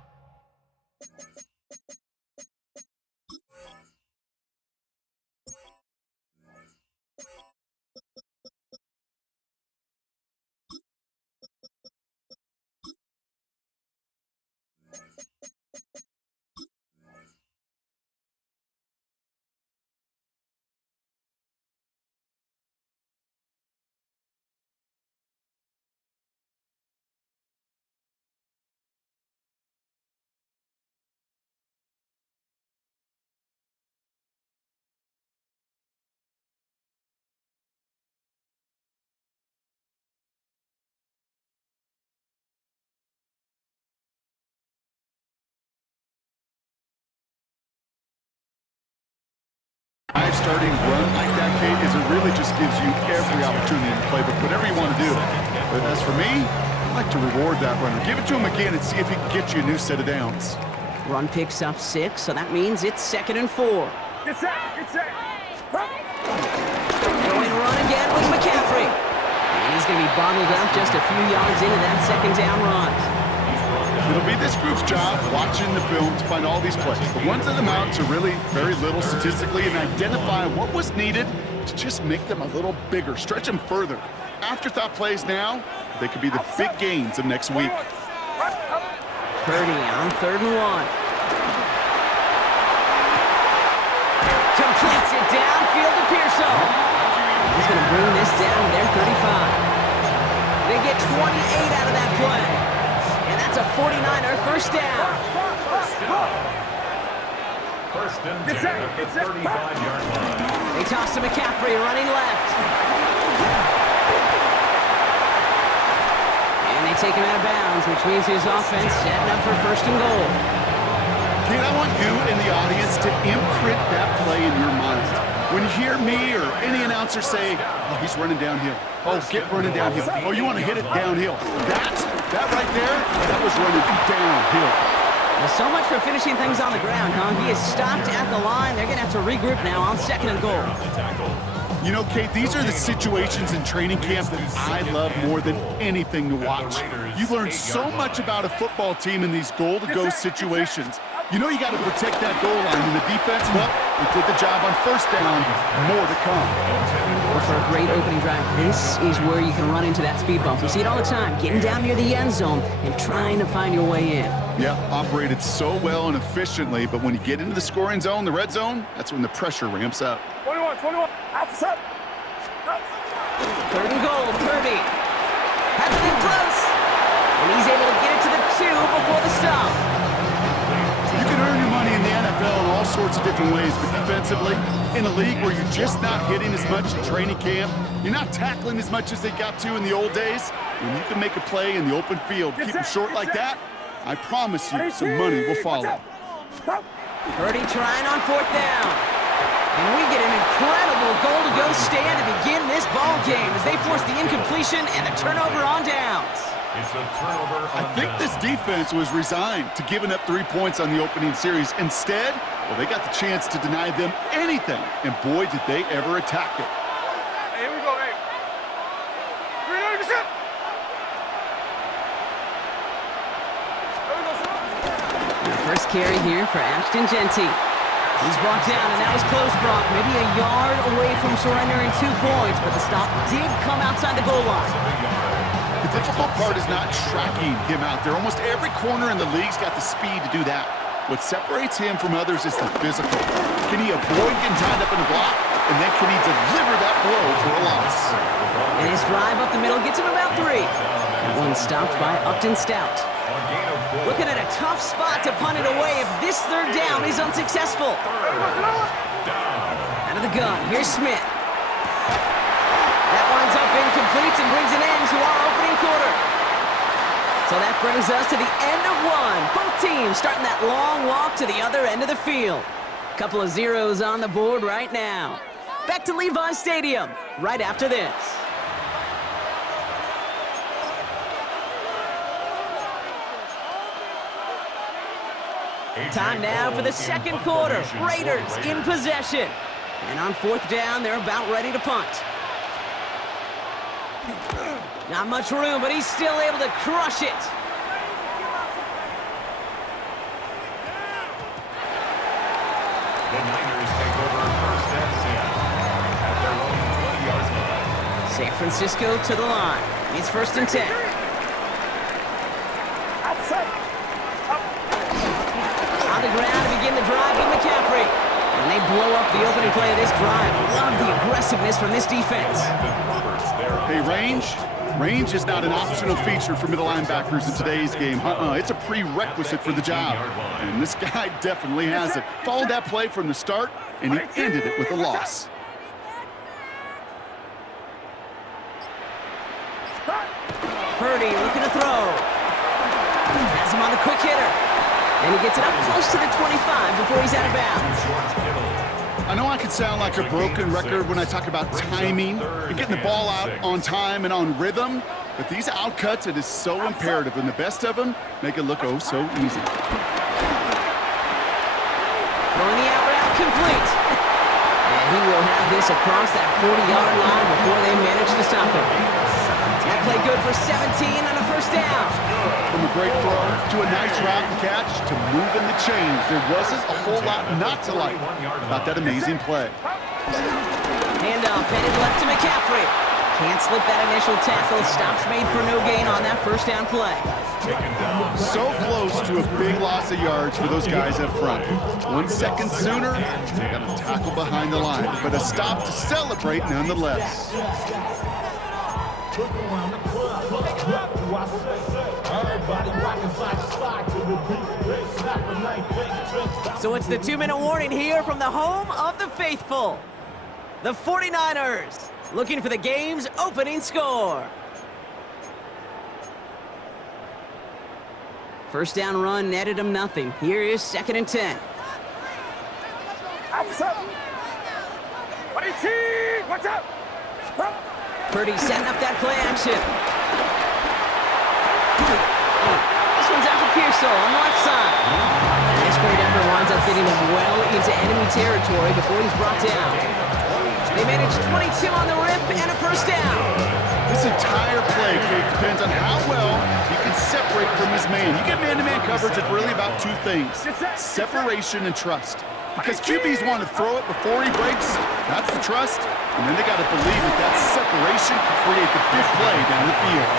starting run like that, Kate, is it really just gives you every opportunity to play, but whatever you want to do. But as for me, I like to reward that runner. Give it to him again and see if he can get you a new set of downs. Run picks up 6, so that means it's 2nd and 4. Get set, get set. Going to run again with McCaffrey. And he's going to be bottled up just a few yards into that 2nd down run. It'll be this group's job watching the film to find all these plays. The ones that amount to really very little statistically and identify what was needed to just make them a little bigger, stretch them further. Afterthought plays now, they could be the big gains of next week. Purdy on 3rd and 1. Completes it downfield to Pearson. He's going to bring this down to their 35. They get 28 out of that play. And that's a 49er 1st down. 1st and 10 at the 35-yard line. They toss to McCaffrey running left. And they take him out of bounds, which means his offense setting up for 1st and goal. Kate, I want you and the audience to imprint that play in your mind. When you hear me or any announcer say, oh, he's running downhill. Oh, get running downhill. Oh, you want to hit it downhill. That right there, that was running downhill. Well, so much for finishing things on the ground, huh? He is stopped at the line. They're going to have to regroup now on 2nd and goal. You know, Kate, these are the situations in training camp that I love more than anything to watch. You learn so much about a football team in these goal-to-go situations. You know you got to protect that goal line, and the defense, well, they did the job on 1st down. More to come. Well, for a great opening drive, this is where you can run into that speed bump. We see it all the time, getting down near the end zone and trying to find your way in. Yeah, operated so well and efficiently, but when you get into the scoring zone, the red zone, that's when the pressure ramps up. 21, outside. 3rd and goal, Purdy. Has it in close. And he's able to get it to the 2 before the stop. You can earn your money in the NFL in all sorts of different ways, but defensively, in a league where you're just not hitting as much in training camp, you're not tackling as much as they got to in the old days, when you can make a play in the open field, keep them short like that, I promise you some money will follow. Purdy trying on 4th down. And we get an incredible goal-to-go stand to begin this ball game as they force the incompletion and the turnover on downs. It's a turnover on I think this defense was resigned to giving up 3 points on the opening series. Instead, well, they got the chance to deny them anything, and boy, did they ever attack it. Hey, here we go, hey. 300%. The first carry here for Ashton Genty. He's brought down, and that was close, Brock. Maybe a yard away from surrendering 2 points, but the stop did come outside the goal line. The difficult part is not tracking him out there. Almost every corner in the league's got the speed to do that. What separates him from others is the physical. Can he avoid getting tied up in the block? And then can he deliver that blow for a loss? And his drive up the middle gets him about 3. That one stopped by Upton Stout. Looking at a tough spot to punt it away if this third down is unsuccessful. Out of the gun, here's Smith. That one's up incomplete and brings an end to our opening quarter. So that brings us to the end of one. Both teams starting that long walk to the other end of the field. Couple of zeros on the board right now. Back to Levi Stadium right after this. Time now for the second quarter. Raiders in possession. And on fourth down, they're about ready to punt. Not much room, but he's still able to crush it. The Niners take over first and 10 at their own 20-yard line. San Francisco to the line. It's first and 10. On the ground to begin the drive with McCaffrey. And they blow up the opening play of this drive. Love the aggressiveness from this defense. Hey, range is not an optional feature for middle linebackers in today's game. It's a prerequisite for the job. And this guy definitely has it. Followed that play from the start, and he ended it with a loss. Purdy looking to throw. Has him on the quick hitter. And he gets it up close to the 25 before he's out of bounds. I know I can sound like a broken record when I talk about timing and getting the ball out on time and on rhythm, but these outcuts, it is so imperative, and the best of them make it look oh so easy. Throwing the out route complete. And he will have this across that 40-yard line before they manage to stop him. That play good for 17 on a first down. From a great throw to a nice route and catch to moving the chains, there wasn't a whole lot not to like about that amazing play. Handoff headed left to McCaffrey. Can't slip that initial tackle. Stops made for no gain on that first down play. So close to a big loss of yards for those guys up front. 1 second sooner, they got a tackle behind the line, but a stop to celebrate nonetheless. So it's the 2-minute warning here from the home of the faithful. The 49ers looking for the game's opening score. First down run netted him nothing. Here is second and 10. What's up? Purdy setting up that play action. This one's out for Pearsall on the left side. And this great effort winds up getting him well into enemy territory before he's brought down. They manage 22 on the rip and a first down. This entire play, Kate, depends on how well he can separate from his man. You get man-to-man coverage, it's really about two things: separation and trust. Because QBs want to throw it before he breaks, that's the trust, and then they got to believe that that separation can create the big play down the field.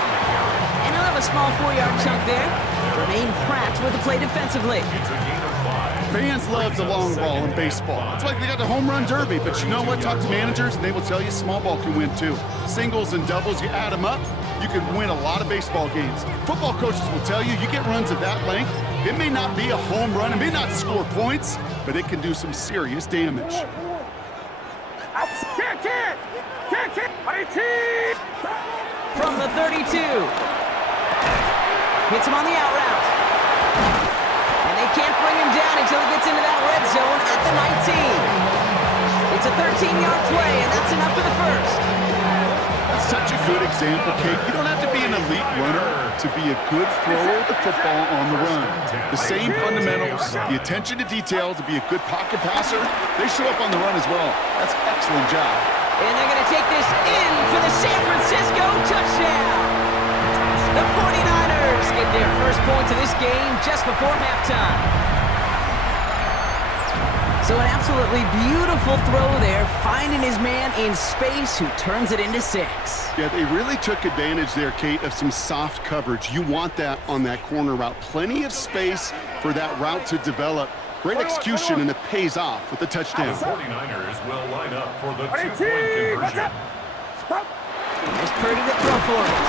And he'll have a small 4-yard chunk there. Remain Pratt with the play defensively. Fans love the long ball in baseball. It's like they got the home run derby, but you know what? Talk to managers, and they will tell you small ball can win too. Singles and doubles, you add them up, you can win a lot of baseball games. Football coaches will tell you, you get runs of that length, it may not be a home run, it may not score points, but it can do some serious damage. From the 32. Hits him on the out route. And they can't bring him down until he gets into that red zone at the 19. It's a 13-yard play, and that's enough for the first. That's such a good example, Kate. You don't have to be an elite runner to be a good thrower of the football on the run. The same fundamentals, the attention to detail to be a good pocket passer, they show up on the run as well. That's an excellent job. And they're going to take this in for the San Francisco touchdown. The 49ers get their first points of this game just before halftime. So an absolutely beautiful throw there, finding his man in space who turns it into 6. Yeah, they really took advantage there, Kate, of some soft coverage. You want that on that corner route. Plenty of space for that route to develop. Great execution, and it pays off with the touchdown. The 49ers will line up for the two-point conversion. There's Purdy to throw for it.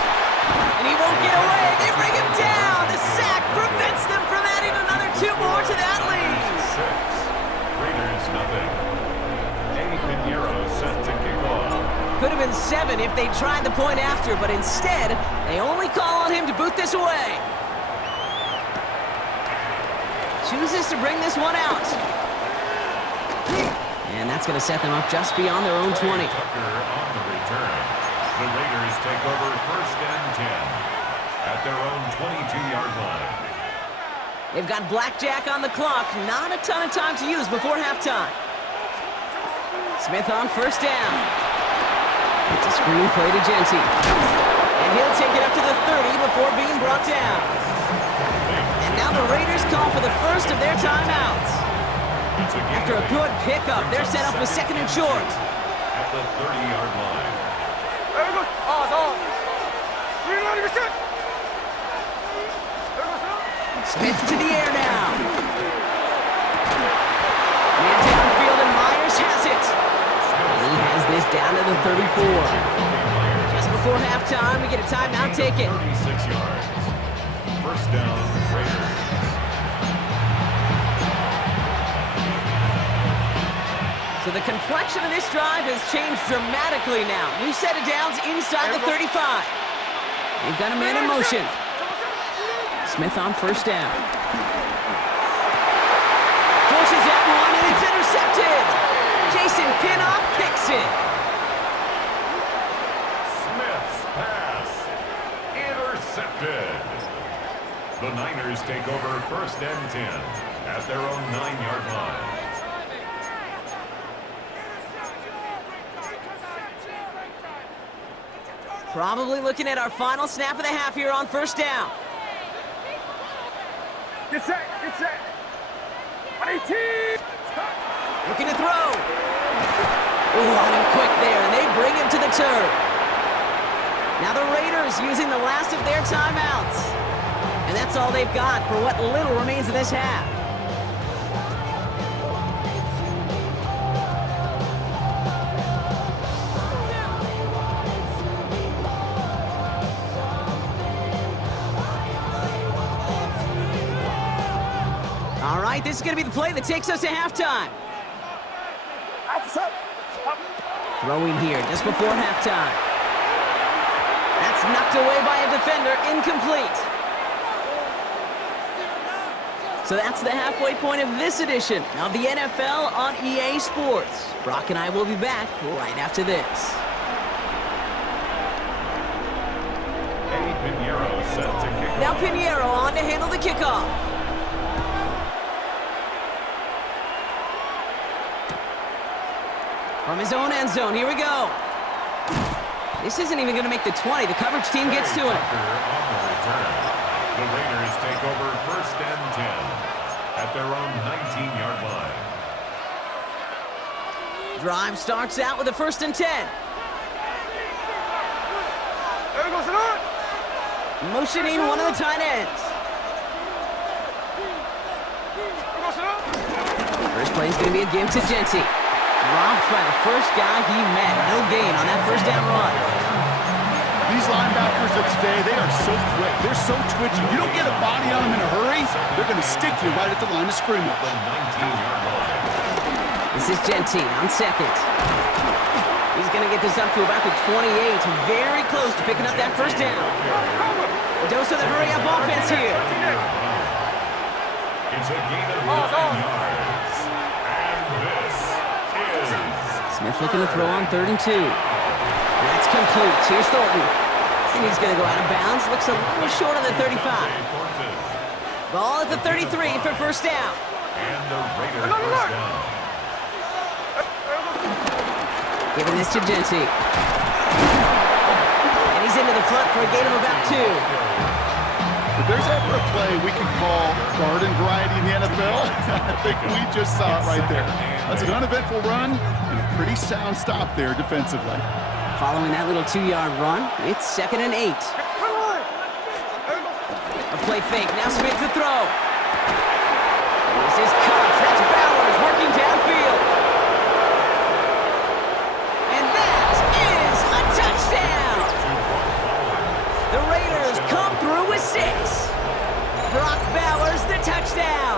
And he won't get away. They bring him down. The sack prevents them from adding another 2 more to that lead. 6. Raiders nothing. Pinheiro set to kick off. Could have been 7 if they tried the point after, but instead, they only call on him to boot this away. Chooses to bring this one out. And that's going to set them up just beyond their own 20. Tucker on the return. The Raiders take over 1st and 10 at their own 22-yard line. They've got blackjack on the clock. Not a ton of time to use before halftime. Smith on 1st down. It's a screen play to Genty. And he'll take it up to the 30 before being brought down. And now the Raiders call for the first of their timeouts. After a good pickup, they're set up with 2nd and short. At the 30-yard line. Very good. Reloading your set. Smith to the air now. Man downfield, and Myers has it. And he has this down to the 34. Just before halftime, we get a timeout taken. 36 yards. 1st down, Raiders. So the complexion of this drive has changed dramatically now. New set of downs inside the 35. They've got a man in motion. Smith on 1st down. Forces that one, and it's intercepted. Jason Pinnock picks it. Smith's pass intercepted. The Niners take over 1st and 10 at their own 9-yard line. Probably looking at our final snap of the half here on 1st down. Get set. 118. Looking to throw. Ooh, on him quick there, and they bring him to the turf. Now the Raiders using the last of their timeouts. And that's all they've got for what little remains of this half. All right, this is going to be the play that takes us to halftime. Throwing here just before halftime. That's knocked away by a defender, incomplete. So that's the halfway point of this edition of the NFL on EA Sports. Brock and I will be back right after this. Pinheiro set to kick off. Now Pinheiro on to handle the kickoff. From his own end zone, here we go. This isn't even going to make the 20. The coverage team gets to him. On the return. The Raiders take over 1st and 10 at their own 19-yard line. Drive starts out with a 1st and 10. There goes it on. Motioning one of the tight ends. First play is going to be a give to Genty. Dropped by the first guy he met. No gain on that 1st down run. These linebackers of today, they are so quick. They're so twitchy. You don't get a body on them in a hurry, they're going to stick you right at the line of scrimmage. The 19-yard line. This is Genty on 2nd. He's going to get this up to about the 28. Very close to picking up that 1st down. A dose of the hurry-up offense here. It's a gain of 9 yards. And this is... Smith looking to throw on 3rd and 2. That's complete. Here's Thornton. And he's going to go out of bounds. Looks a little short on the 35. Ball at the 33 for 1st down. And the Raiders 1st down. Giving this to Genty. And he's into the front for a gain of about 2. If there's ever a play we could call garden variety in the NFL, I think we just saw it right there. That's an uneventful run and a pretty sound stop there defensively. Following that little 2-yard run, it's 2nd and 8. A play fake, now Smith to throw. This is Cox, that's Bowers working downfield. And that is a touchdown! The Raiders come through with 6. Brock Bowers, the touchdown.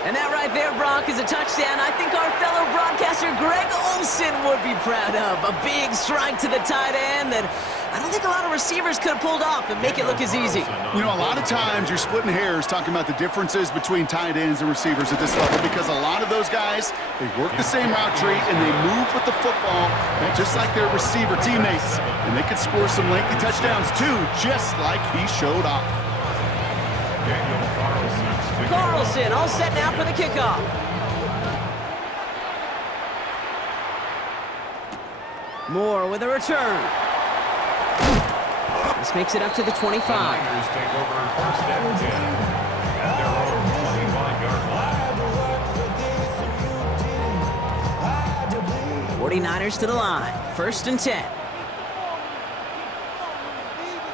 And that right there, Brock, is a touchdown I think our fellow broadcaster Greg Olsen would be proud of. A big strike to the tight end that I don't think a lot of receivers could have pulled off and make it look as easy. You know, a lot of times you're splitting hairs talking about the differences between tight ends and receivers at this level because a lot of those guys, they work the same route tree and they move with the football just like their receiver teammates. And they can score some lengthy touchdowns too, just like he showed off. Carlson all set now for the kickoff. Moore with a return. This makes it up to the 25. The Niners take over 1st and 10 at their own 25-yard line. 49ers to the line. 1st and 10.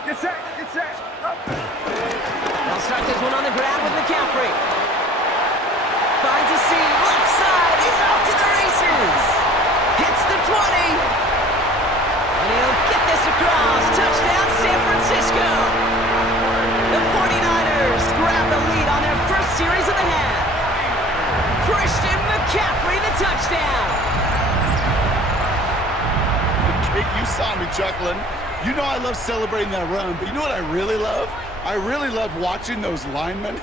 Get set, get set. Up. They'll start this one on the ground with McCaffrey. Finds a seam, left side, he's off to the races. Hits the 20. And he'll get this across. Touchdown, San Francisco. The 49ers grab the lead on their first series of the half. Christian McCaffrey, the touchdown. You saw me chuckling. You know I love celebrating that run, but you know what I really love? I really love watching those linemen,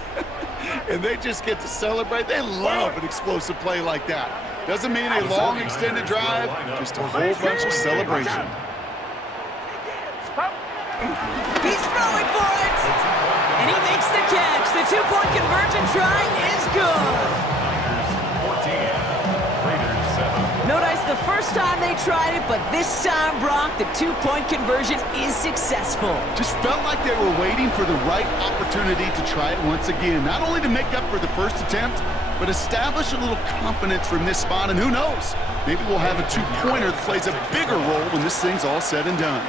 and they just get to celebrate. They love an explosive play like that. Doesn't mean a long extended drive, just a whole bunch of celebration. He's throwing for it, and he makes the catch. The 2-point conversion try is good. Notice the first time they tried it, but this time, Brock, the 2-point conversion is successful. Just felt like they were waiting for the right opportunity to try it once again. Not only to make up for the first attempt, but establish a little confidence from this spot. And who knows, maybe we'll have a 2-pointer that plays a bigger role when this thing's all said and done.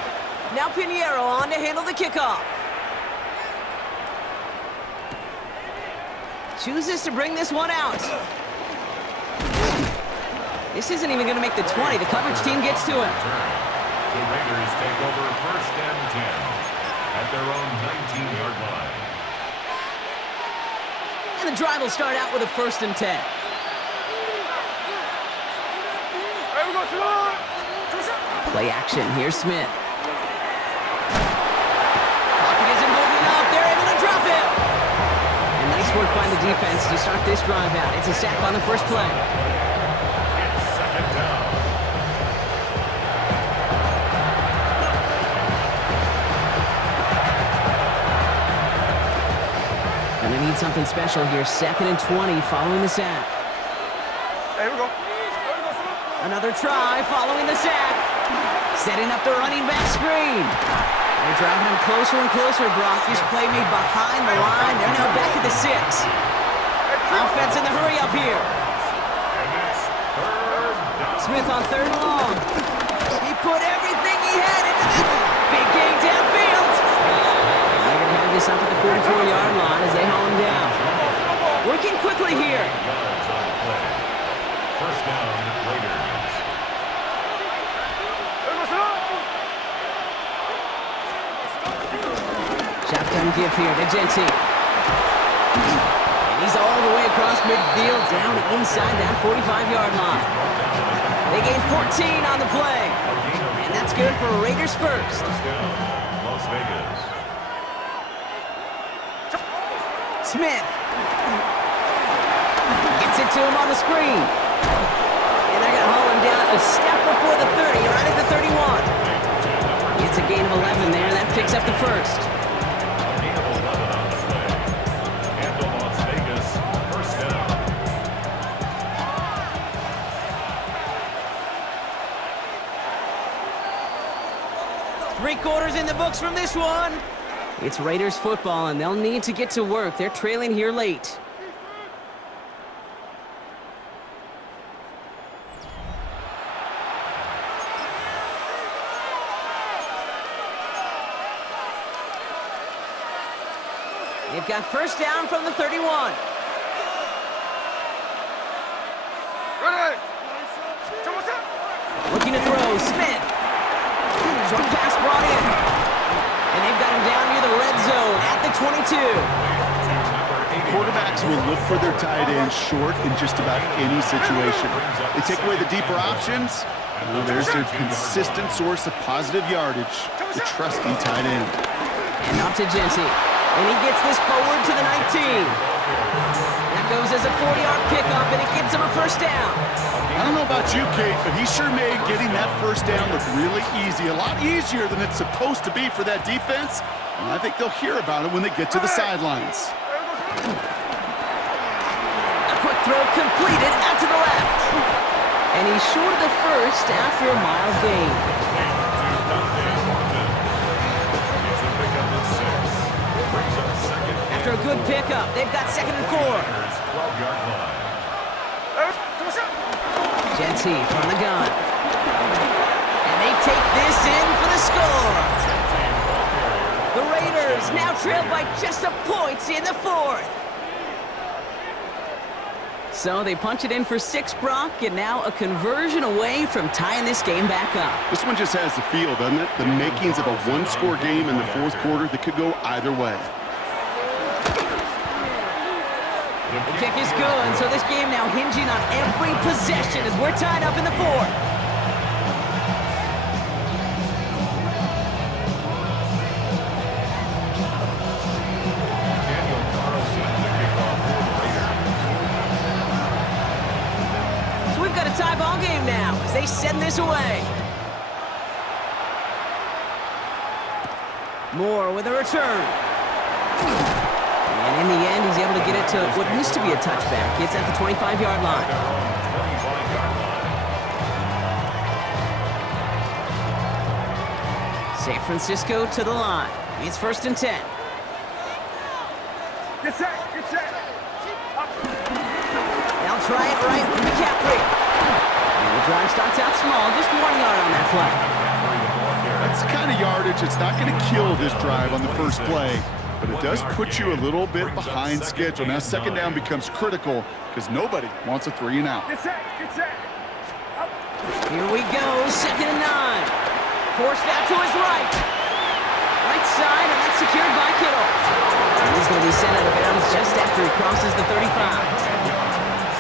Now Pinheiro on to handle the kickoff. Chooses to bring this one out. This isn't even going to make the 20. The coverage team gets to him. The Raiders take over 1st and 10 at their own 19-yard line. And the drive will start out with a 1st and 10. Play action. Here's Smith. Pocket isn't holding up. They're able to drop him. And nice work by the defense to start this drive out. It's a sack on the first play. Gonna need something special here. 2nd and 20 following the sack. There we go. Another try following the sack. Setting up the running back screen. They're driving him closer and closer, Brock. This play made behind the line. They're now back at the 6. Offense in the hurry up here. Smith on 3rd and long. He put everything he had into the big game downfield. They're going to have this up at the 44-yard line as they haul him down. Working quickly here. 1st down, Raiders. Shotgun give here to Genty. And he's all the way across midfield, down inside that 45-yard line. They gain 14 on the play. And that's good for Raiders first. Las Vegas. Smith. Gets it to him on the screen. And they're going to haul him down a step before the 30, right at the 31. It's a gain of 11 there. That picks up the first. Three-quarters in the books from this one. It's Raiders football, and they'll need to get to work. They're trailing here late. They've got first down from the 31. Looking to throw, Smith. Short pass brought in. And they've got him down near the red zone at the 22. Quarterbacks will look for their tight end short in just about any situation. They take away the deeper options. Well, there's their consistent source of positive yardage, the trusty tight end. And off to Genty. And he gets this forward to the 19. That goes as a 40-yard pickup, and it gives him a first down. I don't know about you, Kate, but he sure made getting that first down look really easy. A lot easier than it's supposed to be for that defense. And I think they'll hear about it when they get to the sidelines. A quick throw completed out to the left. And he's short of the first after a mile gain. After a good pickup, they've got second and 4. Genty from the gun. And they take this in for the score. The Raiders now trailed by just a point in the 4th. So they punch it in for 6, Brock, and now a conversion away from tying this game back up. This one just has the feel, doesn't it? The makings of a one-score game in the 4th quarter that could go either way. The kick is good, so this game now hinging on every possession as we're tied up in the 4th. So we've got a tie ball game now as they send this away. Moore with a return. And in the end, he's able to get it to what used to be a touchback. It's at the 25-yard line. San Francisco to the line. It's first and 10. Get set, get set. They'll try it right with McCaffrey. And the drive starts out small, just 1 yard on that play. That's the kind of yardage that's not going to kill this drive on the first play. But it does put you a little bit behind schedule. Now second down becomes critical because nobody wants a 3 and out. Get set, get set. Here we go, second and 9. Forced out to his right. Right side, and that's secured by Kittle. And he's going to be sent out of bounds just after he crosses the 35.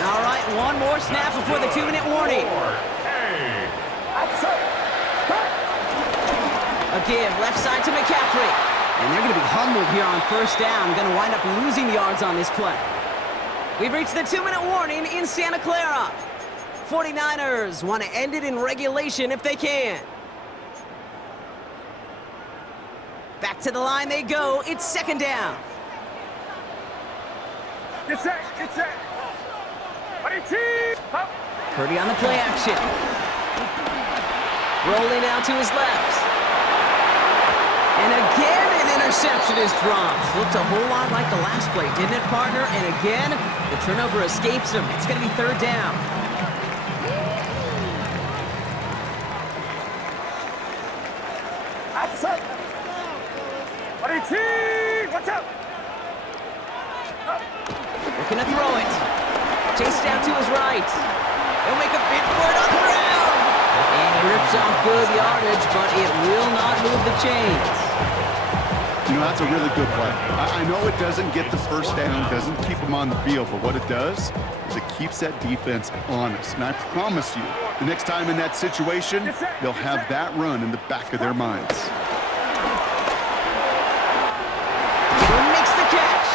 All right, one more snap before the 2-minute warning. A give, left side to McCaffrey. And they're going to be humbled here on first down. Going to wind up losing yards on this play. We've reached the 2-minute warning in Santa Clara. 49ers want to end it in regulation if they can. Back to the line they go. It's second down. Get set, get set. Purdy on the play action. Rolling out to his left. And again, an interception is dropped. Looked a whole lot like the last play, didn't it, partner? And again, the turnover escapes him. It's going to be third down. What's up? Looking to throw it. Chased out to his right. He'll make a bid for it on the ground. And he rips off good yardage, but it will not move the chains. You know, that's a really good play. I know it doesn't get the first down, doesn't keep them on the field, but what it does is it keeps that defense honest. And I promise you, the next time in that situation, they'll have that run in the back of their minds. Makes the catch.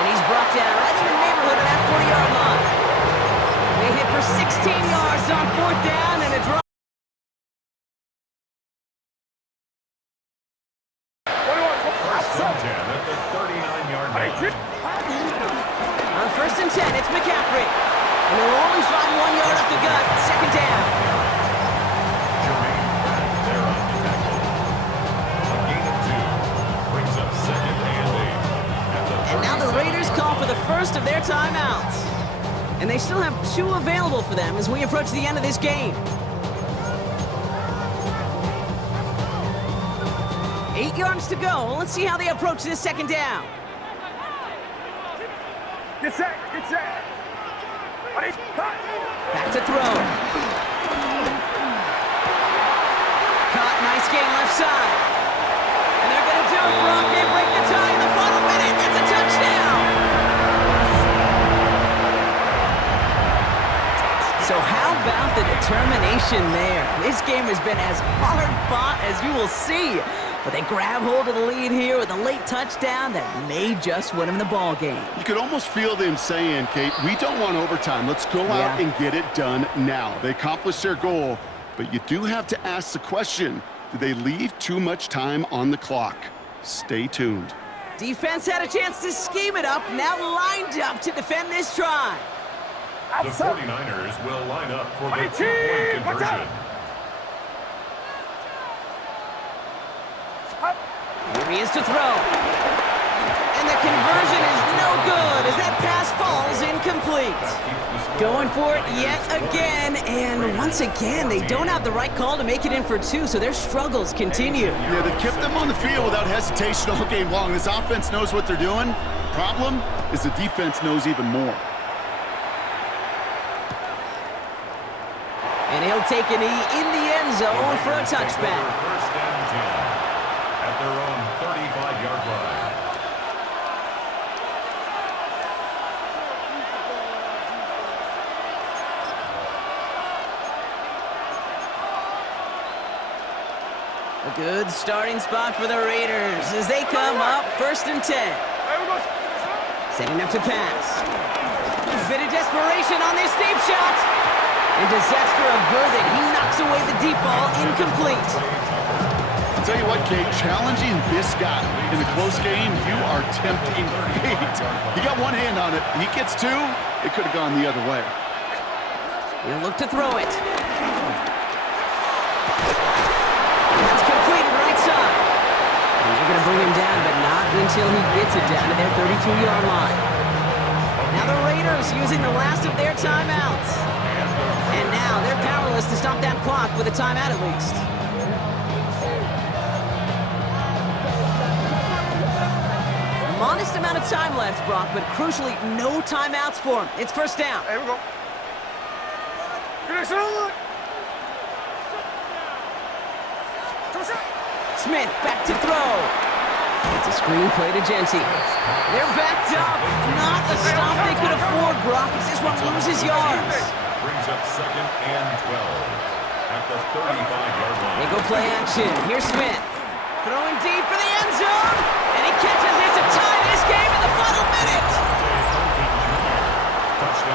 And he's brought down right in the neighborhood of that 40-yard line. They hit for 16 yards on fourth down and a drop. On first and 10, it's McCaffrey. And they'll only find 1 yard up the gut. Second down. And now the Raiders call for the first of their timeouts. And they still have 2 available for them as we approach the end of this game. 8 yards to go. Let's see how they approach this second down. Get set, get set. Back to throw. Caught, nice gain left side. And they're going to do it, Brock. They break the tie in the final minute. That's a touchdown. So how about the determination there? This game has been as hard fought as you will see. But they grab hold of the lead here with a late touchdown that may just win them the ball game. You could almost feel them saying, Kate, we don't want overtime. Let's go out and get it done now. They accomplished their goal, but you do have to ask the question, did they leave too much time on the clock? Stay tuned. Defense had a chance to scheme it up, now lined up to defend this try. The 49ers will line up for the two-point conversion. Here he is to throw. And the conversion is no good as that pass falls incomplete. Going for it yet again, and once again, they don't have the right call to make it in for two, so their struggles continue. Yeah, they've kept them on the field without hesitation all game long. This offense knows what they're doing. Problem is the defense knows even more. And he'll take a knee in the end zone for a touchback. First and 10 at their own 35-yard line. A good starting spot for the Raiders as they come up first and 10. Setting up to pass. A bit of desperation on this deep shot. And disaster averted. He knocks away the deep ball, incomplete. I'll tell you what, Kate, challenging this guy in a close game, you are tempting fate. He got one hand on it. He gets two. It could have gone the other way. He'll look to throw it. That's completed right side. And they're going to bring him down, but not until he gets it down to their 32-yard line. Now the Raiders using the last of their timeouts. And now they're powerless to stop that clock with a timeout at least. A modest amount of time left, Brock, but crucially, no timeouts for him. It's first down. Here we go. Smith back to throw. It's a screen play to Genty. They're backed up. Not a stop they could afford, Brock, as this one loses yards. Brings up second and 12 at the 35-yard line. They go play action. Here's Smith. Throwing deep for the end zone. And he catches it to tie this game in the final minute.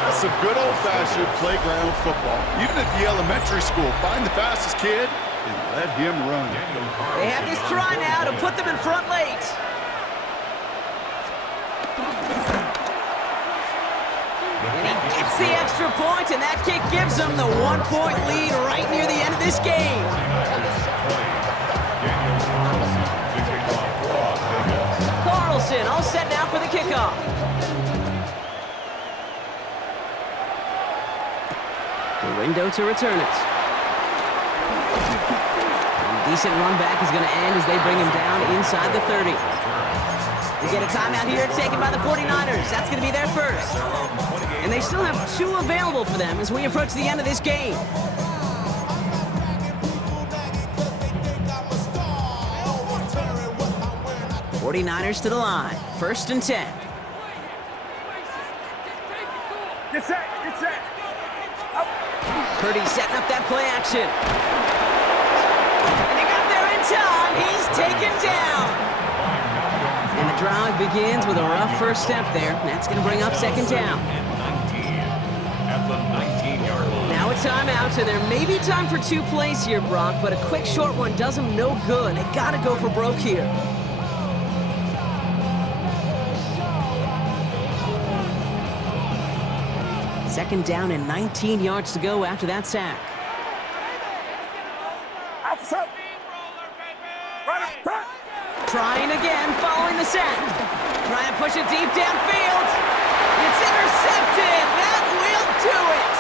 That's some good old-fashioned playground football. Even at the elementary school, find the fastest kid and let him run. They have this try now to put them in front late. And he gets the extra point, and that kick gives them the 1-point lead right near the end of this game. Carlson all set now for the kickoff. The window to return it. A decent run back is going to end as they bring him down inside the 30. We get a timeout here taken by the 49ers. That's going to be their first. And they still have two available for them as we approach the end of this game. '49ers to the line. First and 10. Get set, get set. Purdy setting up that play action. And they got there in time. He's taken down. And the drive begins with a rough first step there. That's going to bring up second down. At the 19-yard line. Now a timeout, so there may be time for two plays here, Brock, but a quick short one does them no good. They got to go for broke here. Second down and 19 yards to go after that sack. Trying again following the sack. Trying to push it deep downfield. It's intercepted. That will do it.